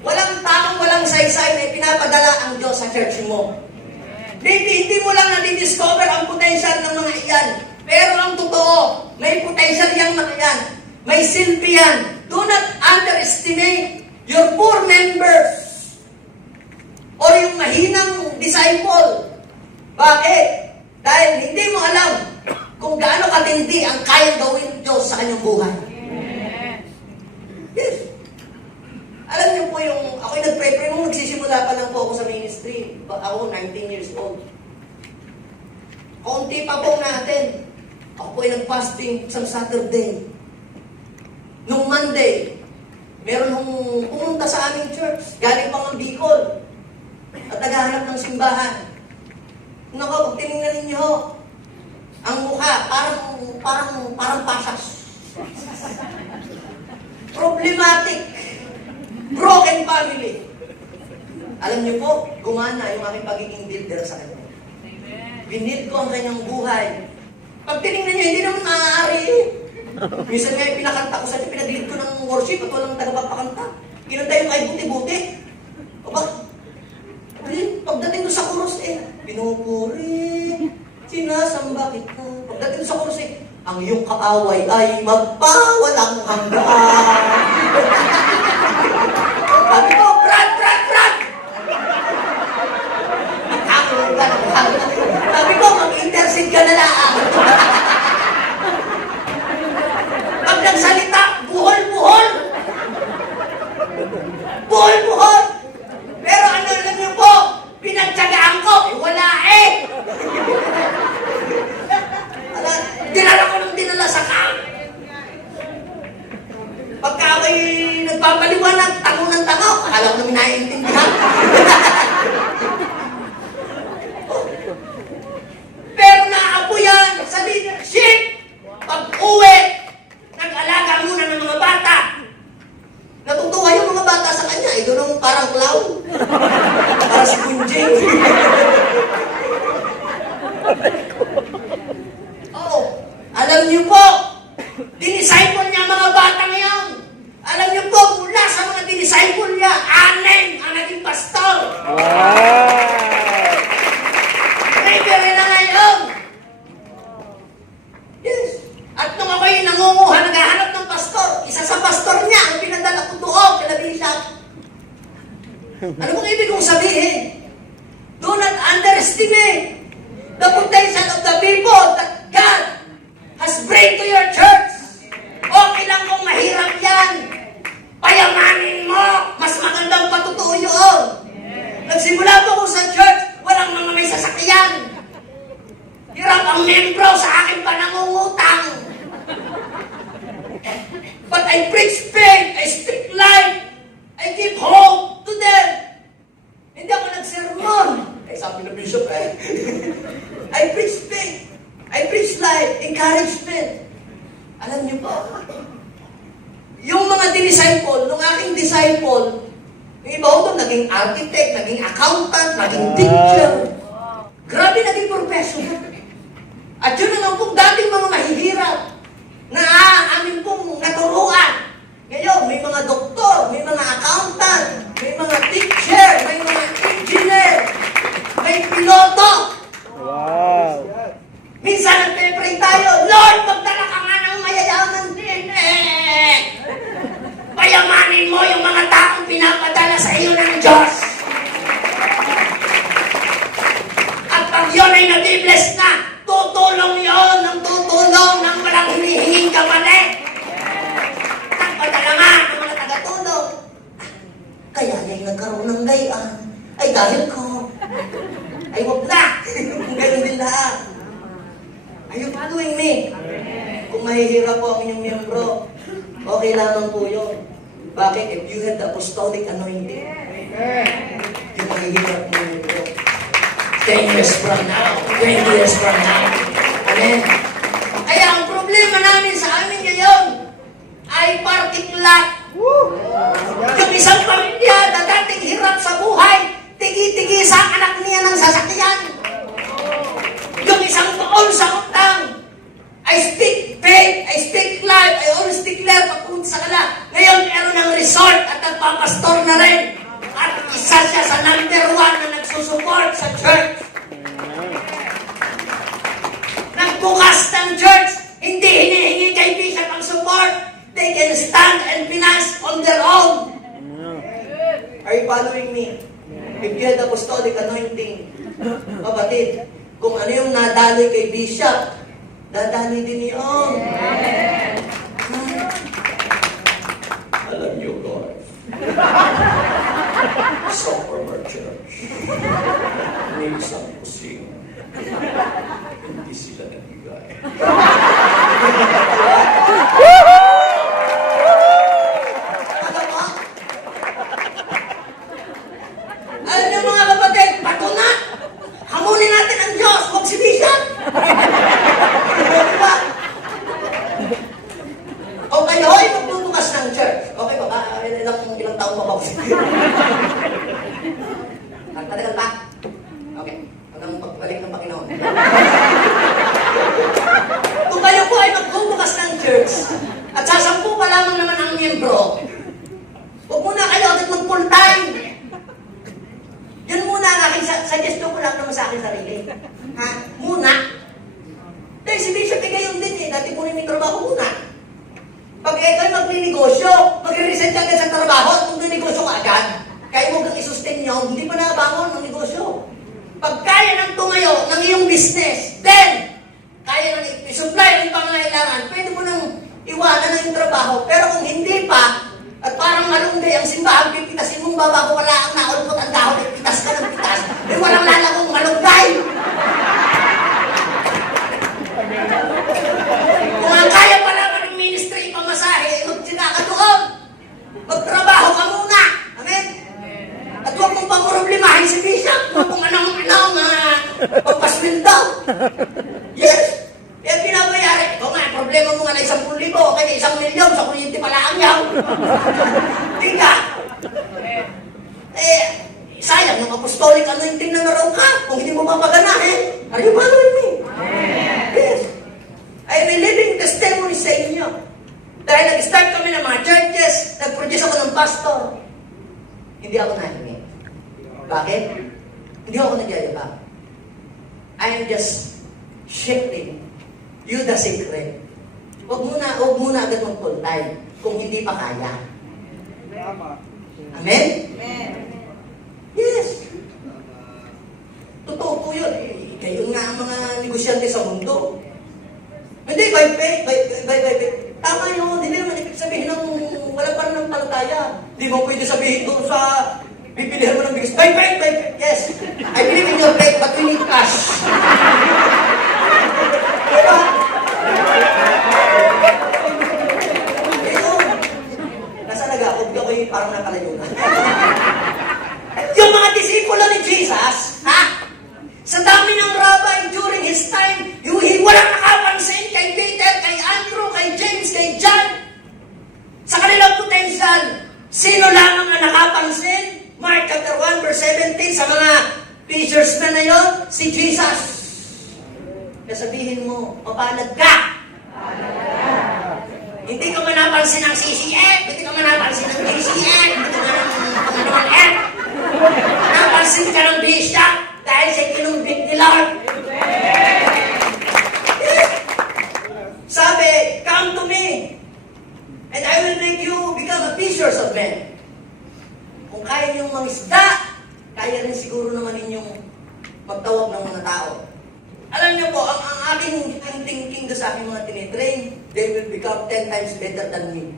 Walang taong walang saysay na ipinapadala ang Diyos sa church mo. Maybe hindi mo lang nadidiscover ang potential ng mga iyan. Pero ang totoo, may potential yung mga iyan. May silbi yan. Do not underestimate your poor members or yung mahinang disciple. Bakit? Dahil hindi mo alam kung gaano katindi ang kayang gawin ng Diyos sa kanyang buhay. Yes. Alam niyo po yung, ako'y nagpre-pray nung nagsisimula pa lang po ako sa ministry. Ako, 19 years old. Kaunti pa po natin. Ako po ay nag-fasting isang Saturday. Nung Monday, meron hong pumunta sa aming church. Galing pa ng Bicol. At naghahanap ng simbahan. Naku, pag tinignan ninyo, ang mukha, parang pasas. Problematic. Broken family. Alam niyo po, gumana yung aking pagiging builder sa kanya. Binid ko ang kanyang buhay. Pag tinignan niyo, hindi naman maaari. Minsan nga yung pinakanta ko sa kanya, pinag-lead ko ng worship at walang tagapagpakanta. Kinanta yung kay buti-buti. O ba? Pagdating ko sa chorus, pinupuri, sinasamba kita. Pagdating ko sa chorus, ang iyong kaaway ay magpawalang hanggan. Sabi ko, Brad! Sabi ko, mag-intercede ka na lang. Pag nagsalita, buhol-buhol. Buhol-buhol. Pero ano lang niyo po, pinagtyagaan ko, wala eh. Dinala ko ng dinala sa camp. Pagka ako'y nagpapaliwanag, tango ng tango, akala ko namin naiintindihan. Pero naapo yan sa leadership. Pag-uwi, nag-alaga muna ng mga bata. Natutuwa yung mga bata sa kanya. Ito nung parang clown. Para si Kunjing. Oo. Alam niyo po, dinisciple niya ang mga bata ngayon. Alam niyo po, mula sa mga dinisciple niya, 6 ang naging pastor. Reverend na ngayon. Yes. At nung ako'y nangunguha, naghahanap ng pastor, isa sa pastor niya, ang pinadala ko doon, kila Bishop. Ano kung ibig kong sabihin? Do not underestimate the potential of the people that God has bring to your church. Okay lang kung mahirap yan. Payamanin mo. Mas magandang patutuo yun. Nagsimula po ko sa church, walang mga may sasakyan. Hirap ang membro sa aking panangungutang. But I preach faith, I speak life, I give hope to them. Hindi ako nagsermon. Sabi ng bishop I preach faith, I preach life, encouragement. Alam niyo po, yung mga disciple, nung aking disciple, yung iba ko naging architect, naging accountant, naging teacher. Grabe naging professional. At yun naman pong dating mga mahihirap na amin pong naturuan. Ngayon, may mga doktor, may mga accountant, may mga teacher, may mga engineer, may piloto. Wow! Minsan nagpe-pray tayo, Lord, magdala ka nga ng mayayaman din. Payamanin mo yung mga taong pinapadala sa iyo ng Diyos. At pag yun ay nag-bless na, tutulong yun ng tutulong ng walang hinihinging kapalit. Nagpadala nga ng mga tagatulong. Kaya na'y nagkaroon ng gayaan. Ay dahil ko. Ay wag na. Ganun din lahat. Are you following me? Kung mahihirap po ang inyong miyembro, okay lamang po yun. Bakit? If you have the apostolic anointing, yung mahihirap mo miyembro. 10 years from now, 20 years from now. Amen? Kaya ang problema namin sa amin ngayon ay parking lot. Yung isang pamilya na dating hirap sa buhay, tigi-tigi sa anak niya ng sasakyan. Yung isang taon sa utang, I speak faith, I speak life, I always declare pagpunta sa kanila. Ngayon, meron ng resort at nagpapastor na rin. At isa siya sa number 1 na nagsusupport sa church. Nagbukas ng church, hindi hinihingi kay Bishop ang support. They can stand and finance on their own. Are you following me? If you had the apostolic anointing, kapatid, kung ano yung nadaloy kay Bishop, dadali din yun. Alam niyo, God, so from our church, may isang kusing, hindi sila nabigay. Alam niyo mga kapatid, pato na! Hamunin natin ang Diyos, huwag si Bishop! Diba? O kayo ay magbubukas ng church. Okay ba? Ilang taon pa ba ako? Nagtatagal pa? Okay. Hanggang pagbalik ng Panginoon. Kung kayo po ay magbubukas ng church at sasampu pa lamang naman ang miyembro, huwag muna kayo agad mag-full time. Yun muna ang aking suggestion ko lang naman sa aking sarili. Ha? Muna. Dahil si Bishop ay gayon din eh. Dati po ako muna. Pag ikaw magninegosyo, magre-resign ka agad sa trabaho at magninegosyo ka agad. Kaya mo kang isustain nyo, hindi pa nabangon ang negosyo. Pag kaya nang tumayo ng iyong business, then, kaya nang i-supply ang pangangailangan, pwede mo nang iwanan na yung trabaho. Pero kung hindi pa, at parang malunggay ang simbahan, pipitasin mong babago wala ang naulpot ang dahon, pitas ka ng pitas, eh walang lalagong malunggay. Kung ang kaya pa naman ng ministry ipamasahe, magtsina ka doon. Magtrabaho ka muna. Amen? At huwag mong pamroblemahin si Bishop kung anong pagpasweldo. Yes. Kaya pinabayari. Ito nga, problema mo nga na 10,000, kaya 1,000,000, sa kuryente pala ang yaw. Di ka? Sayang, ng apostolic anointing na naraw ka, kung hindi mo mapaganahin. Are you following me? Yes. I'm a living testimony sa inyo. Dahil nag-start kami ng mga churches, nag-produce ako ng pastor. Hindi ako nahingi. Bakit? Hindi ako nagyayabang. I'm just shifting you the secret. Huwag muna agad mag-full time kung hindi pa kaya. Amen? Yes. Totoo po yun. Kayo nga ang mga negosyante sa mundo. Hindi, by faith. Tama yun. Hindi naman ibig sabihin ng wala pa rin ng palataya. Hindi mo pwede sabihin doon sa pipilihan mo ng bigas. By faith. Yes. I believe in your faith, but we need cash. Diba? Ayun. Nasa nag-aakog ako yung parang nakalayo na. Yung mga disipulo ni Jesus, sa dami ng rabbi during his time, walang nakapansin kay Peter, kay Andrew, kay James, kay John. Sa kanilang potential, sino lamang ang nakapansin? Mark chapter 1 verse 17, sa mga fishermen na yun, si Jesus. Kasabihin mo, mapalad ka. Hindi ka man napansin ng CCF, hindi ka man napansin ng DCF, hindi ka man ng F. Napansin ka ng bishop dahil sa kinumbit ni Lord. Sabi, come to me, and I will make you become a fishers of men. Kung kaya niyong mangisda, kaya rin siguro naman ninyong magtawag ng mga tao. Alam niyo po, ang aking thinking doon sa aking mga tinitrain, they will become 10 times better than me.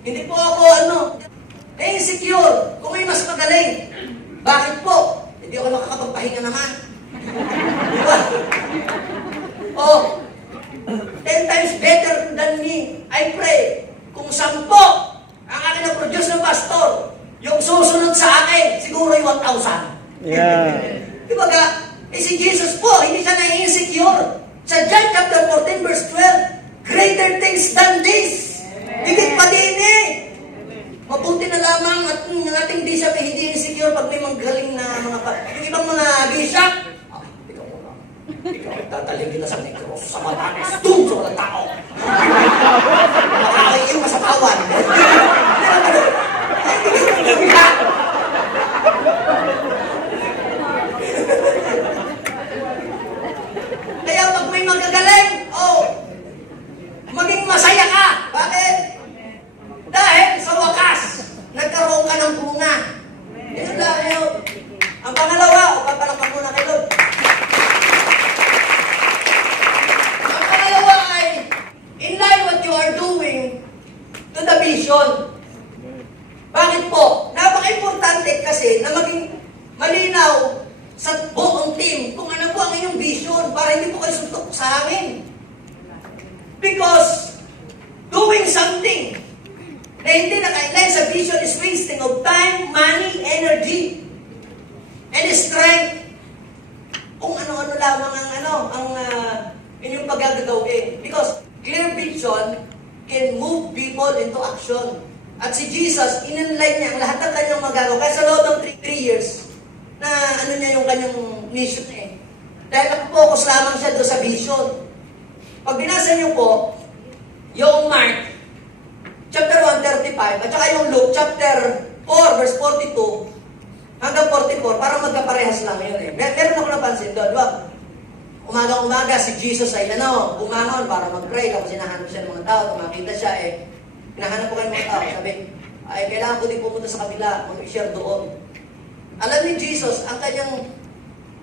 Hindi po ako, insecure. Kung may mas magaling. Bakit po? Hindi ako makakapagpahinga naman. Diba? 10 times better than me. I pray. Kung 10 ang akin na-produce ng pastor, yung susunod sa akin, siguro yung 1,000. Yeah. Diba ka? Si Jesus po, hindi siya na-insecure. Sa John chapter 14 verse 12, greater things than this. Higit pa din eh. Mabuti na lamang at yung ating bishop ay hindi insecure pag may magaling na yung ibang mga bishop, ikaw mo lang. Ikaw ay tataling kita sa negros, sa matanis, doon sa walang tao. Makakay yung masapawan. Kaya pag may magagaling, maging masaya ka. Bakit? Dahil sa wakas, nagkaroon ka ng bunga. Yun lang yun. Ang pangalawa, papalakpan muna kay Lord. Ang pangalawa ay, in line what you are doing to the vision. Bakit po? Napaka-importante kasi na maging malinaw sa buong team kung ano po ang inyong vision para hindi po kayo suntok sa hangin. Because doing something na hindi naka-inline sa vision is wasting of time, money, energy, and strength. Kung ano-ano lamang ang inyong paggagawin. Because clear vision can move people into action. At si Jesus, in-inline niya ang lahat ng kanyang magagawa. Kaya sa loob ng 3 years, na niya yung kanyang mission eh. Dahil nag-focus lamang siya doon sa vision. Pag binasa niyo po, yung Mark, chapter 1:35, at saka yung Luke, chapter 4, verse 42, hanggang 44, parang magkaparehas lang yun eh. Meron ako napansin doon, diba? umaga-umaga si Jesus ay bumangon para mag-pray. Tapos hinahanap siya ng mga tao. Tumakita siya hinahanap ko kayo ng mga tao. Sabi, ay kailangan ko din pumunta sa kabila, mag-share doon. Alam ni Jesus, ang kanyang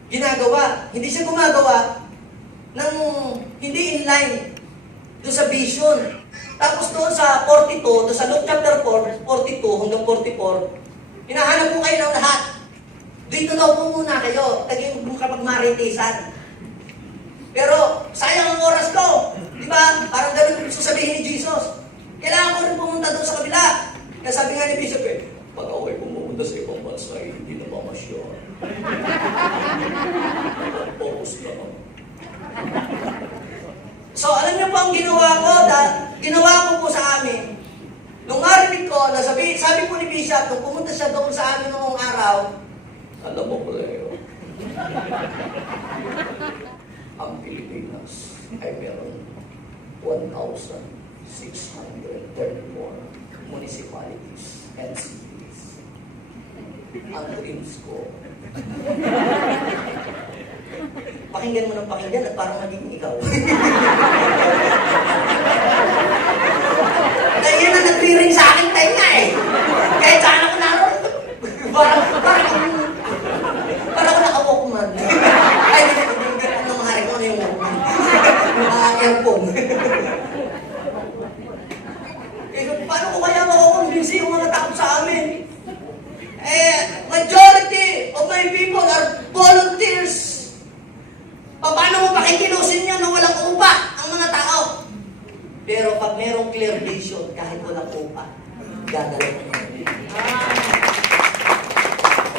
ginagawa, hindi siya gumagawa ng hindi in line doon sa vision. Tapos doon sa 42, doon sa Luke chapter 4, 42 hanggang 44, hinahanap ko kayo ng lahat. Dito daw po muna kayo, taging kapag-maritisan. Pero sayang ang oras ko. Di ba? Parang ganun gusto sabihin ni Jesus. Kailangan ko rin pumunta doon sa kabila. Kaya sabi nga ni Bishop pag ako'y pumunta sa ibang bansa, hindi na mamasyon. Focus lang. So, alam niyo po ang ginawa ko, ginawa ko po sa amin. Nung marinig ko, sabi po ni Bishop, nung pumunta siya doon sa amin noong araw, alam mo po Leo, ang Pilipinas ay meron 1,634 municipalities and cities. Ang dreams ko, pakinggan mo ng pakinggan at parang maging ikaw. Dahil yun ang nagre-ring sa akin tenga Kahit saan ako naroon. Parang ako naka-walkman. Ay, hindi ko nang mahari ko ano yung walkman. Earphone. Paano ko kaya makakonvince yung mga tao sa amin? Majority of my people are volunteers. Paano mo pakikilusin niya na walang upa ang mga tao? Pero pag merong clear vision, kahit walang upa, gagalaw mo.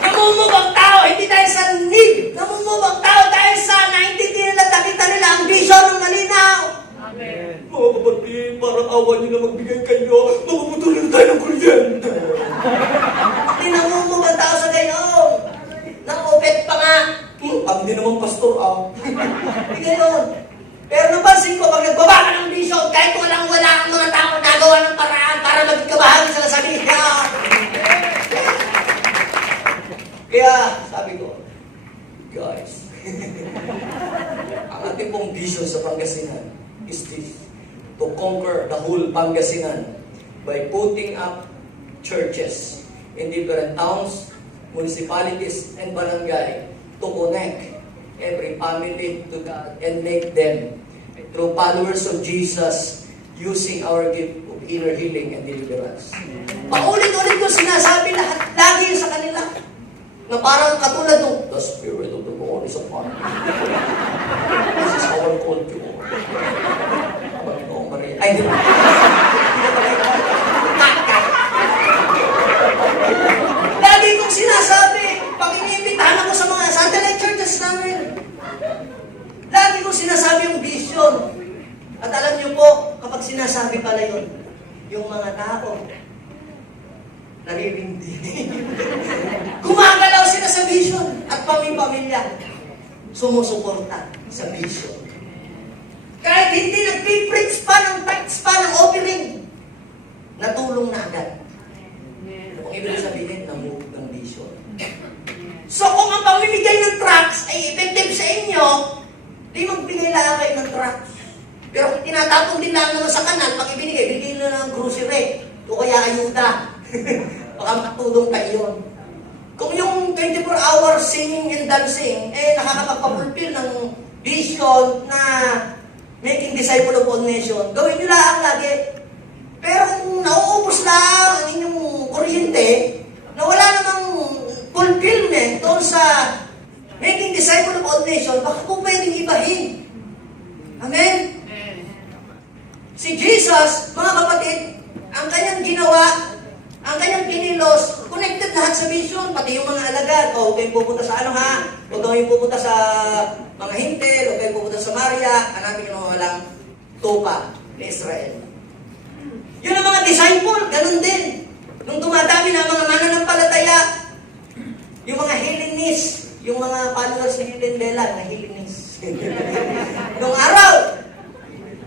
Namumubang tao, hindi dahil sa need. Namumubang tao dahil sa naintindihan nila, nakita nila ang vision ng malinaw. Amen. Mga kapatid, parang awa niyo na magbigay kayo. Mapuputuloy na tayo ng kuryente. Hindi namumubang tao sa gayon. Nang-opet pa nga. Hindi naman pastor, Hindi gayon. Pero napansin ko, pag nagbaba ka ng vision, kahit walang-wala ang mga tao nagawa ng paraan para maging kabahagi sila sa media. Kaya, sabi ko, guys, ang ating pong vision sa Pangasinan is this, to conquer the whole Pangasinan by putting up churches in different towns, municipalities, and barangay to connect every family to God and make them true followers of Jesus using our gift of inner healing and deliverance. Paulit-ulit ko sinasabi lahat, lagi sa kanila, na parang katulad nung, the Spirit of the Lord is upon me. This is our culture. Ay, di ba? Lagi kong sinasabi, pag iniimbitahan ako sa mga satellite churches namin, lagi kong sinasabi yung vision. At alam niyo po, kapag sinasabi pala yun, yung mga tao, naririndi. Gumagalaw sila sa vision at pamilya sumusuporta sa vision. Kahit hindi nag-preach pa ng tithes pa ng offering, natulong na agad. Kung ibig sabihin, na-move ng vision. So kung ang pamimigay ng tracts ay effective sa inyo, di magbigay lang kayo ng tracts. Pero kung tinatapon din lang naman sa kanal, pag ibinigay, bigay na ng grocery o kaya ayuda. Baka matulong kayo yun. Kung yung 24-hour singing and dancing, nakakapagpapulpil ng vision na making disciple of all nation, gawin nyo lang lagi. Pero kung nauubos lang ang inyong kuryente, na wala namang fulfillment doon sa making disciple of all nation, baka kung pwedeng ibahin. Amen? Si Jesus, mga kapatid, ang kanyang ginawa, ang kanyang kinilos, connected lahat sa vision, pati yung mga alagad. Huwag kayong pupunta sa huwag kayong pupunta sa mga hintel, huwag kayong pupunta sa Maria, hanapin yung mga walang tupa ni Israel. Yun ang mga disciple, ganun din. Nung dumadami na mga mananampalataya, yung mga Hellenist, yung mga followers ni Helen Lela, na Hellenist. Nung araw,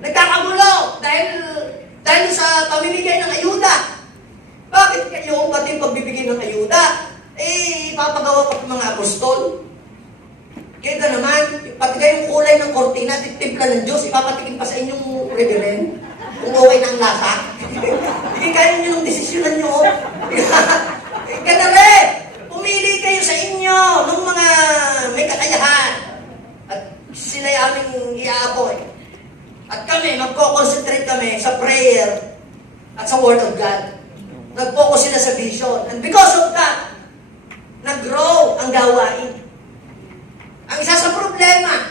nagkakagulo dahil sa pamimigay ng ayuda. Bakit kayo pati pagbibigay ng ayuda? Papagawa pa ng mga apostol. Kaya ka naman, pati kayong kulay ng kortina, timpla ng Diyos, ipapatikin pa sa inyong reverend kung okay na ang lasa. Hindi kaya nyo ng desisyonan nyo. Kaya na rin, pumili kayo sa inyo ng mga may kakayahan. At sila'y aming i-aapoy. At kami, magko-concentrate kami sa prayer at sa Word of God. Nag-focus sila sa vision. And because of that, nag-grow ang gawain. Ang isa sa problema,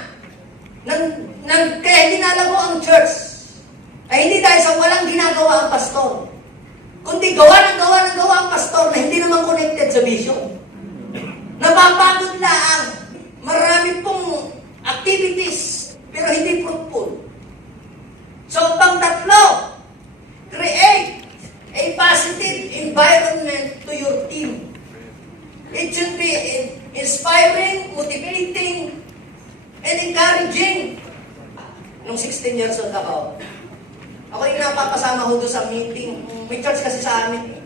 kaya hindi nalago ang church, ay hindi dahil sa walang ginagawa ang pastor. Kundi gawa ang pastor na hindi naman connected sa vision. Napapagod lang. Marami pong activities, pero hindi fruitful. So, pang-tatlo, create a positive environment to your team. It should be inspiring, motivating, and encouraging. Nung 16 years old ako yung napapasama ko doon sa meeting. May church kasi sa amin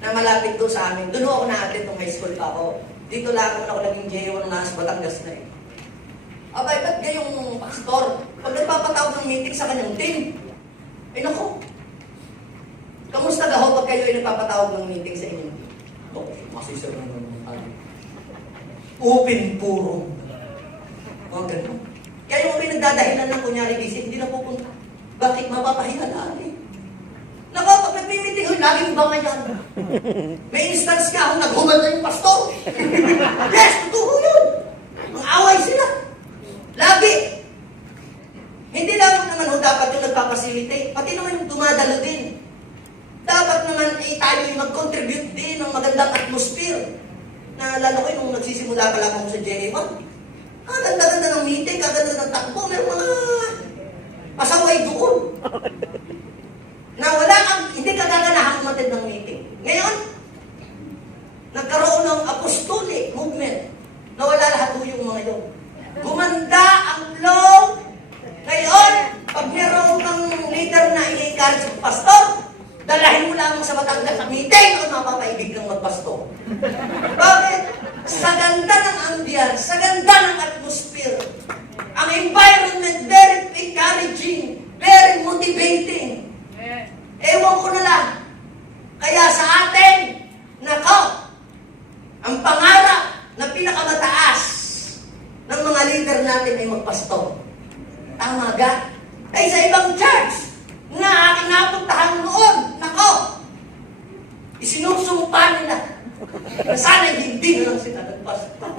na malapit doon sa amin. Doon ako na-attend nung high school pa ako. Dito lang ako naging J1 nung nasa Batangas na eh. Abay, ba't gayong pastor? Pag nagpapatawag ng meeting sa kanyang team, naku, kamusta gaho pag kayo ay nagpapatawag ng meeting sa inyong team? Masisir na naman tayo. Open puro. Mga ganun. Kaya yung may nagdadahilan ng kunyari busy, hindi na pupunta. Bakit mapapahihalaan eh? Naku, pag nagmi-meeting, laging ba yan? May instance ka akong naghumad na yung pastor. Yes, totoo yun. Ang away sila. Lagi. Hindi lang naman dapat yung nagpapacilitate, pati naman yung dumadalo din. Dapat naman tayo yung mag-contribute din ng magandang atmosphere. Naalala ko nung nagsisimula pa lang ako sa J1. Ganda-ganda ng meeting, ganda ng takbo, may mga pasaway doon. Na wala kang, hindi ka gaganahang umatid ng meeting. Ngayon, nagkaroon ng apostolic movement na wala lahat po yung mga yun. Gumanda ang flow. Ngayon, pag meron kang leader na i-encourage ng pastor, dalahin mo lamang sa Batangas sa meeting o mapapaibig ng magpastor. Bakit? Sa ganda ng ambience, sa ganda ng atmosphere, ang environment very encouraging, very motivating. Ewan ko na lang. Kaya sa atin, nako, ang pangarap na pinakamataas ng mga leader natin ay magpastor. Tama ga? Ay sa ibang church na aking napuntahan noon, nako, isinusumpa nila na sana hindi na lang sila nagpastor.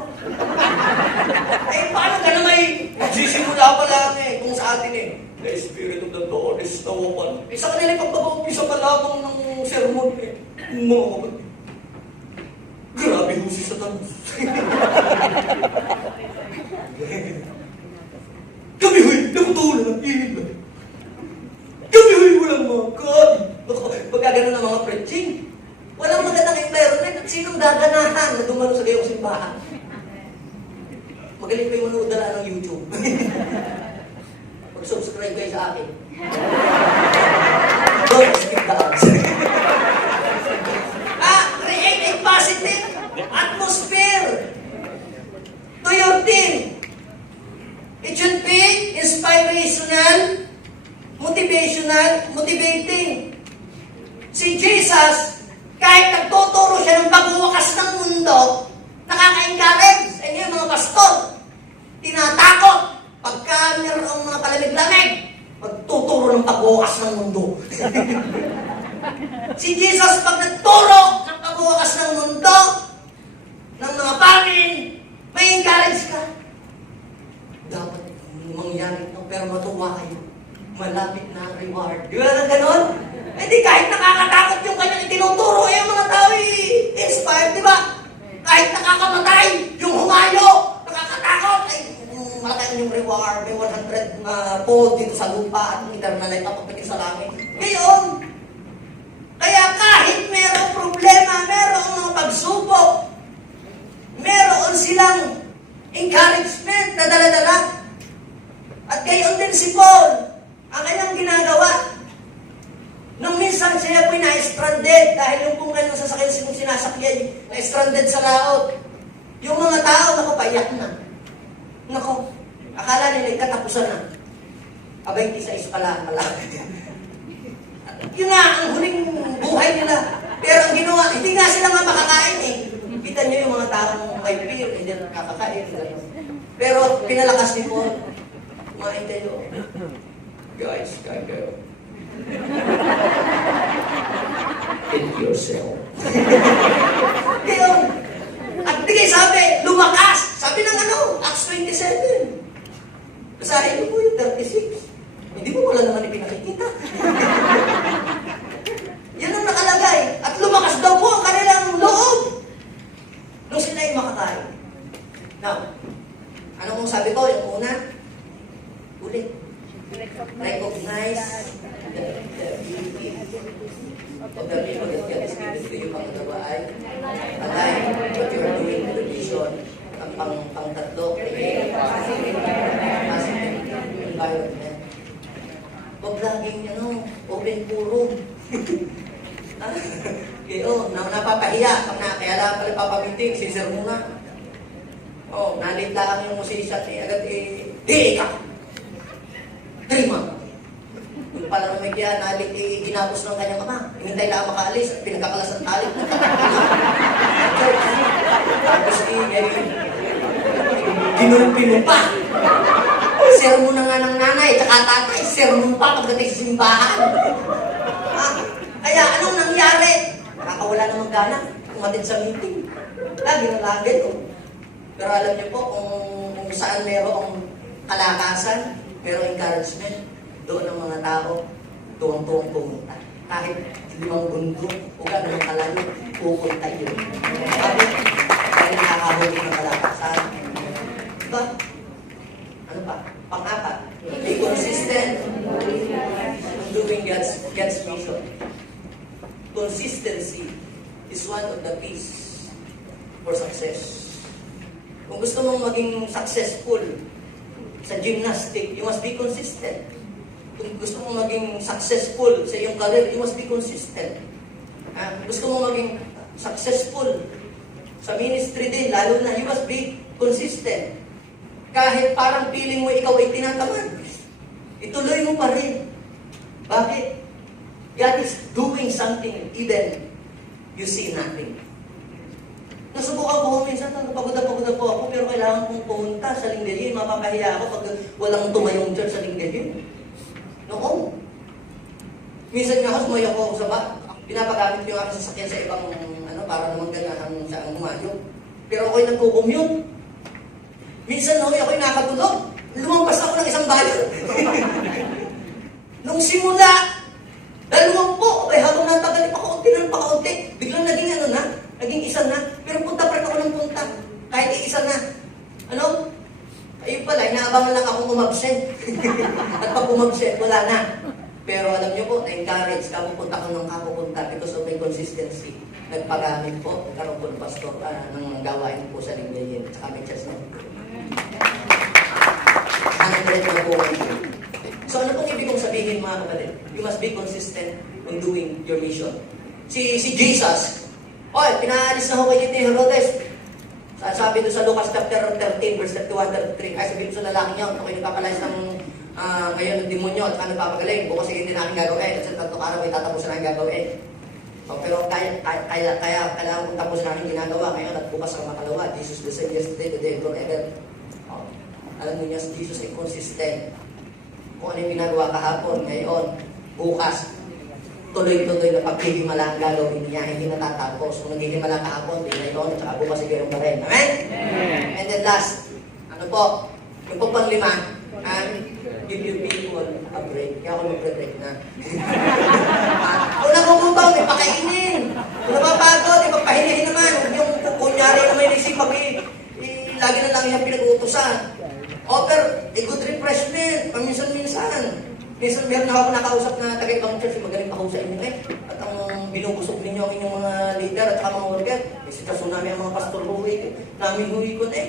Paano ka na may nagsisimula pa lang kung sa atin The Spirit of the Lord is now upon me. Sa kanila pagpapaumpisa pa lamang ng sermon mga kapatid. Grabe ho si Satanas. Kami ho'y nakutulan ng ilan. Kami ho'y walang makain. Pagka ganun ang mga preaching, walang magandang environment at sinong gaganahan na dumalo sa gayong simbahan. Magaling pa yung manood na ng YouTube. Mag-subscribe kayo sa akin. Don't skip the ads. Create a positive atmosphere to your team. It should be inspirational, motivational, motivating. Si Jesus, kahit nagtuturo siya ng pagwakas ng mundo, nakaka-encourage. Yung mga pastor, tinatakot. Pagka mayroong mga palamig-lamig, magtuturo ng pagwakas ng mundo. Si Jesus, pag nagturo ng pagwakas ng mundo, ng mga pangin, may encourage ka. Dapat mangyari ito, pero matuwa kayo. Malapit na ang reward. Di ba na ganon? Hindi kahit nakakatakot yung kanyang itinuturo, yung mga tao inspired, di ba? Kahit nakakamatay, yung humayo, nakakatakot, malaki yung reward, may 100 fold dito sa lupa at eternal life papapitin sa langit. Ngayon, kaya kahit merong problema, merong mga pagsubok, meron silang encouragement na dala-dala. At gayon din si Paul, ang kanyang ginagawa. Nung minsan siya po'y na-stranded dahil yung kung kanyang sasakyan sinasakyan, na-stranded sa laot. Yung mga tao nakapaiyak na. Buksan na. Abay, 16 pala. Yun na, ang huling buhay nila. Pero ang ginawa, hindi nga sila nga makakain eh. Kita nyo yung mga taong may fear, hindi na nakakain. Pero pinalakas ni Paul. Kumain kayo. Guys, kain kayo. Think yourself. Ngayon, at di kayo sabi, lumakas. Sabi ng Acts 27. Basahin niyo po yung 36. Hindi mo wala naman ipinakikita. Yan ang nakalagay. At lumakas daw po ang kanilang loob. Nung sila ay makakain. Now, ano kung sabi ko? Yung una, ulit. Recognize the beauty of the people that God is giving to you. Pangalawa ay align what you are doing to the vision. Ang pang-tatlo, positive environment. Huwag laging, open forum. Napapahiya. Kaya lang pala papaminting, sincere muna. Nalit lang yung musisya, agad di ka! Trima! Yung pala naman kaya, nalit ginapos ng kanyang ama. Hinintay lang makaalis at pinagkakalas ng talik. Tapos ginulpi mo pa. Sermon na nga ng nanay, tsaka tatay, sermon pa pagdating sa simbahan. Kaya anong nangyari? Nakakawala namang gana, umatid sa meeting. Lagi na lagi to. Pero alam niyo po, kung saan merong kalakasan, merong encouragement, doon ang mga tao, tuwang-tuwang pumunta. Kahit 5 bundok, o gano'ng kalayo, pupunta yun. Bakit? Dahil nakakahuli ng kalakasan. Diba? Ano pa? Pang-apat, be consistent in doing God's mission. Consistency is one of the keys for success. Kung gusto mong maging successful sa gymnastic, you must be consistent. Kung gusto mong maging successful sa iyong career, you must be consistent. Kung gusto mong maging successful sa ministry din, lalo na, you must be consistent. Kahit parang feeling mo ikaw ay tinatamad, ituloy mo pa rin. Bakit? God is doing something even you see nothing. Nasubukan ko minsan, pagod na po ako, pero kailangan kong pumunta sa Lingayen. Mapapahiya ako pag walang tumayong church sa Lingayen. Noon. Minsan nga ako, sumayo ko sa pinapagamit ko yung aking sasakyan sa ibang, para naman ganahan sa humayo. Pero ako'y nagko-commute. Minsan ako'y nakatulog. Lumampas ako ng isang bayan. Nung simula, dalawampu, habang natagal pakaunti, biglang naging naging isa na. Pero punta pa rin ako ng punta. Kahit isa na. Ayun pala, inaabangan lang akong umabsent. At pag umabsent, wala na. Pero alam niyo po, na-encourage, kapupunta ko ng kapupunta because of my consistency. Nagpagamit po, nagkaroon po ng pastor, ng gawain po sa Lingayen. Tsaka may church na. 100 na po. So ano pong ibig kong sabihin mga kapatid? You must be consistent in doing your mission. Si Jesus, pinaalis na ho kay Herodes. Sabi doon sa Lucas chapter 13, verse 31-33, ay sabihin sa lalaki niyo, ako'y nagpapalayas ng ngayon ng demonyo at kami papagaling. Bukas ay hindi namin gagawin. At sa tatlong araw ay tatapusin namin gagawin. Pero kaya kailangan kong tapusin namin ginagawa ngayon at bukas ang makalawa. Jesus the same yesterday, today, forever. Alam mo niya, si Jesus ay consistent. Kung ano yung ginagawa kahapon, ngayon, bukas, tuloy-tuloy na paghihimala ang gagawin niya, hindi natatapos. Kung naghihimala kahapon, di ngayon, at saka bukas ay ganoon pa rin. Amen? And then last, yung pang-5, give you people a break. Kaya ako mag-break na. Kung nagugutom, ipakainin. Kung napapagod, ipagpahinahin naman. Yung kunyari na may naisipag, lagi na lang yung pinag-uutosan. Offer a good refreshment, paminsan-minsan. Minsan meron na ako nakausap na taga-ibang church, magaling pa ako sa inyo at ang binubusog ninyo ang inyong mga leader at saka mga worker. Isitasyon namin ang mga pastor huwi. Namin huwi ko na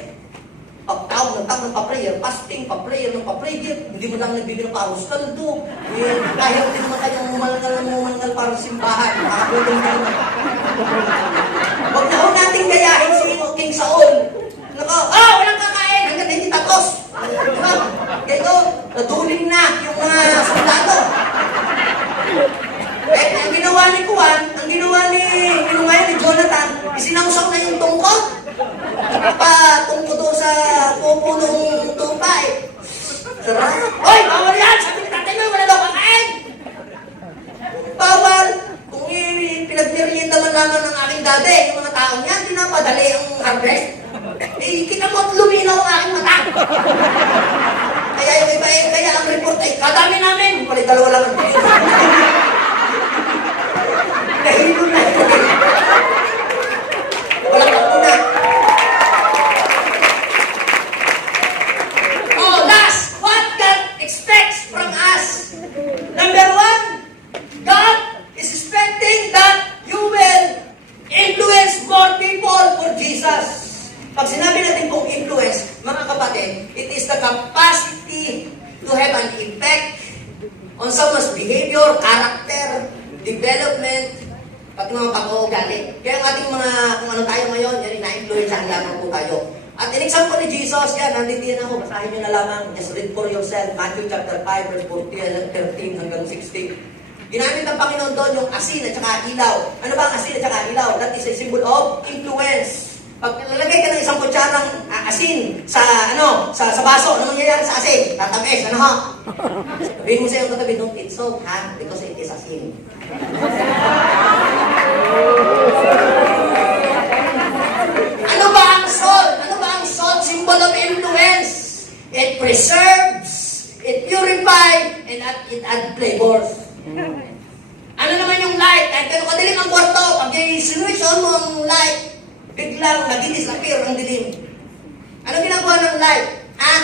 pagtawag ng pa-prayer, fasting, pa-prayer, hindi mo lang nagbibigay ng paros kaldo. Kaya din naman kayong mumalngal para sa simbahan. Nakakutong ka naman. Huwag na ho natin gayahin si King Saul. Walang kakain, hanggang hindi tapos. Diba? Kaya patungo doon sa pupunong tupa eh. Sarap. Hoy, bawal yan! Sabi ni tatay mo, wala daw kakain! Bawal! Kung pinagmerienda man lamang ng aking dati, yung mga taong yan, pinapadali ang harvest. Eh, kita mo at luminaw ang aking mata. Kaya yung iba eh, kaya ang report ay kadami namin. Palit dalawa lang ang video. Nahilo na. Walang kapuna. Oh, last, what God expects from us. Number one, God is expecting that you will influence more people for Jesus. Pag sinabi natin pong influence, mga kapatid, it is the capacity to have an effect on someone's behavior, character, development, pati mga pag-uugali. Kaya ang ating mga, kung ano tayo ngayon, yan, na-influencean lamang po tayo. At in example ni Jesus, yan, nandito yan ako, basahin nyo na lamang, just read for yourself, Matthew chapter 5, verse 13 hanggang 16. Ginamit ng Panginoon doon yung asin at saka ilaw. Ano ba ang asin at saka ilaw? That is a symbol of influence. Pag nalagay ka ng isang kutsarang asin sa sa baso, ano mangyayari sa asin? Tatamis, ano ha? Sabihin mo sa iyong katabi, don't eat salt, ha? Because it is asin. Ano ba ang salt? Ano ba ang salt? Symbol of influence. It preserves, it purifies, and it adds flavors. Ano naman yung light? Kahit gano'n kadilim ang kwarto, pag sinwitch on mo ang light, biglang nag-disappear ang dilim. Ano ginagawa ng light? Ha?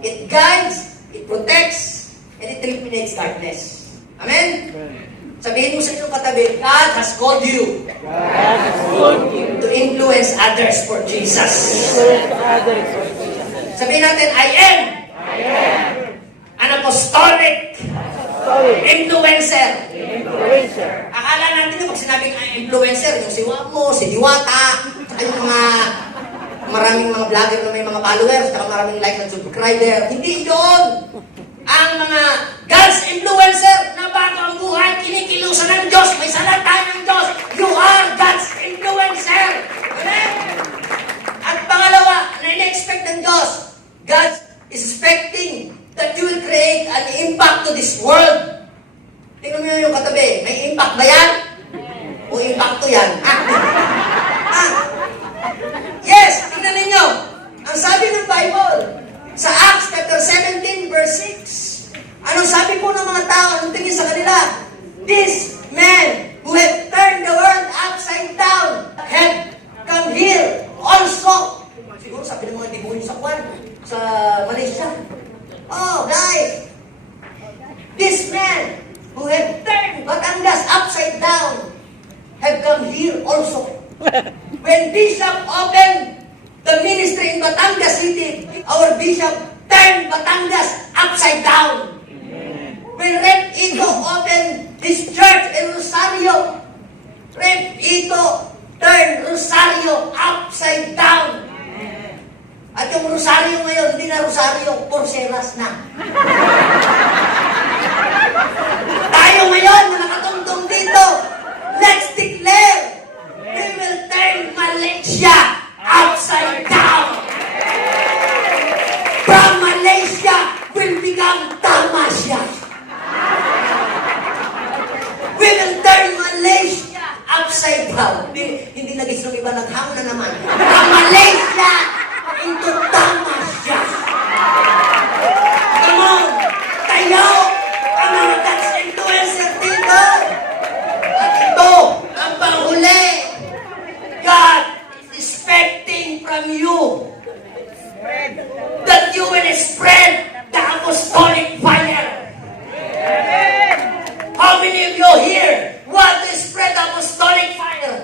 It guides, it protects, and it eliminates darkness. Amen? Sabihin mo sa inyong katabi, God has called you to influence others for Jesus. Sabihin natin, I am an apostolic influencer. Akala natin pag sinabing influencer, yung si Wamo, si Diwata, saka yung mga maraming mga vlogger na may mga followers, saka maraming like at subscriber. Hindi yun! Ang mga God's influencer na bago ang buhay, kinikilusan ng Diyos, may salata ng Diyos. You are God's influencer. Amen? At pangalawa, na ina-expect ng Diyos, God is expecting that you will create an impact to this world. Tingnan mo yung katabi, may impact ba yan? O impacto yan? Yes, tingnan ninyo. Ang sabi ng Bible, sa Acts chapter 17 verse 6, anong sabi po ng mga tao, anong tingin sa kanila? This man who had turned the world upside down had come here also. Siguro sabi ng mga tibuhin sa Kwan, sa Malaysia. Oh, guys, this man who had turned Batangas upside down have come here also. When Bishop opened the ministry in Batangas City, our Bishop turned Batangas upside down. When Rev Ito opened his church in Rosario, Rev Ito turned Rosario upside down. At yung Rosario ngayon, hindi na Rosario, Porcelas na. Tayo ngayon, mga katungtong dito, let's declare, we will turn Malaysia upside down. From Malaysia will become Tamasya. We will turn Malaysia upside down. Hindi nagis ng iba, naghang na naman. From Malaysia into Tamasya. Come on, tayo, ang mga God's influencer dito. At ito, ang panghuli. God is expecting from you that you will spread the apostolic fire. How many of you here want to spread the apostolic fire?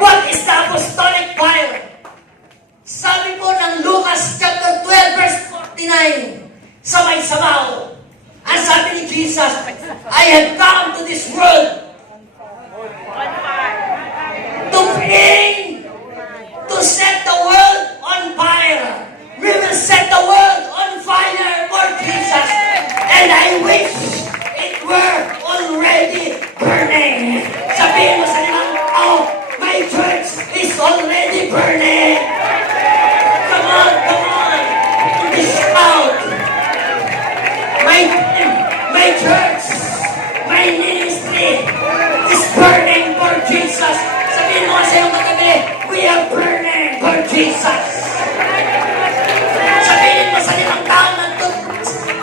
What is the apostolic fire? Sabi po ng Lucas chapter 12 verse 49, sa may sabaw, ang sabi ni Jesus, I have come to this world to bring, to set the world on fire. We will set the world on fire for Jesus. And I wish it were already burning. Sabihin mo sa nilang, oh, my church is already burning. Jesus. Sabihin mo sa limang taon na to,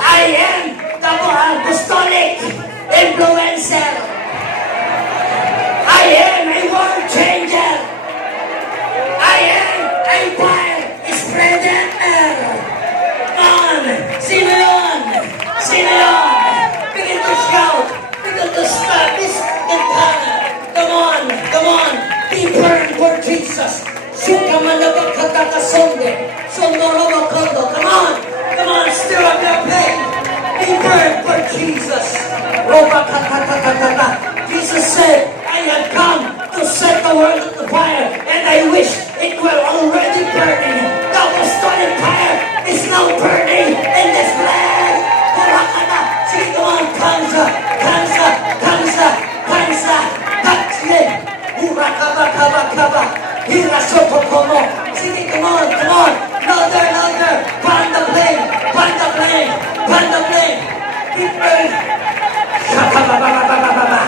I am the apostolic influencer. I am a world changer. I am a fire spreader. On! Sino yun? Sino yun? Begin to shout. Begin to stop this gitana. Come on! Come on! Be burned for Jesus. Suka manabakatakasonde. Sondoromakondo. Come on! Come on! Stir up your pain. Be burned for Jesus. Robakatatatata. Jesus said, I have come to set the world on fire, and I wish it were already burning. The apostolic fire is now burning in this land. Hurakata. Sige, come on, kansa, kansa, kansa, kansa, tatsye. Hurakabakabakaba. Hirasotokomo. Sige, come on, come on. Louder, louder. Pan the plane, pan the plane, pan the plane. Be burned. Shakababababababa.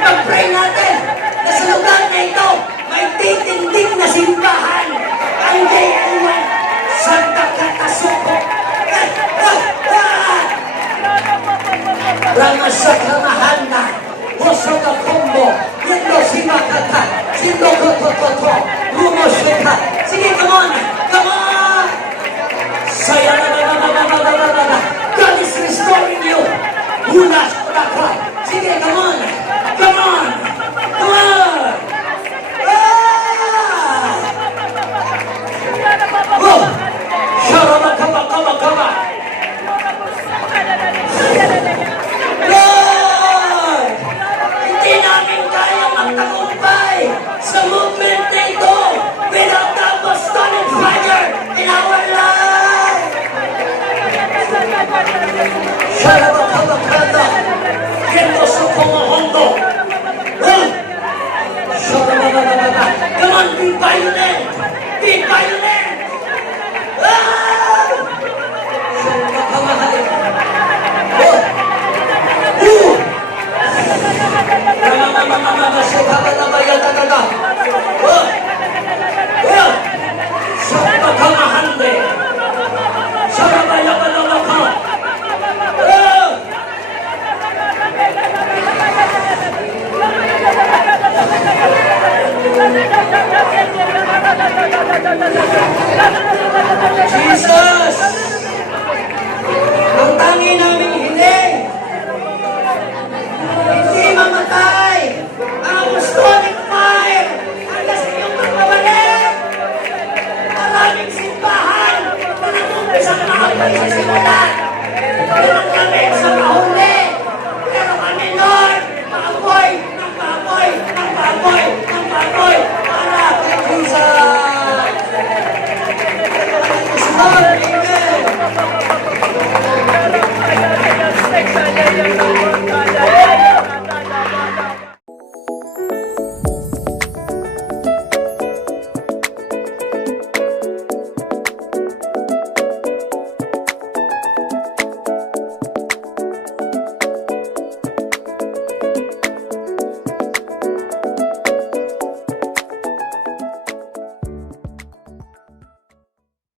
Mag-pray natin na sa lugar na ito may titindig na simbahan ang JL1 Santa Catasuco. Ramasakramahanda Hosoka Kombo Yendo Simakata Sindo Kotokoto Rumosheka. Sige, come on! Come on! Sayarabababababababa. God is restoring you. Hunas Udaka. Sige, come on! Come on! Come on! Ah! Oh! Sharabakabakabakaba. Lord! Hindi namin kaya magtagumpay sa movement na ito without the apostolic fire in our life! Sharabakabakaba. Yendo Sukomohondo. Come on, be violent! Be violent! Ah! Jesus!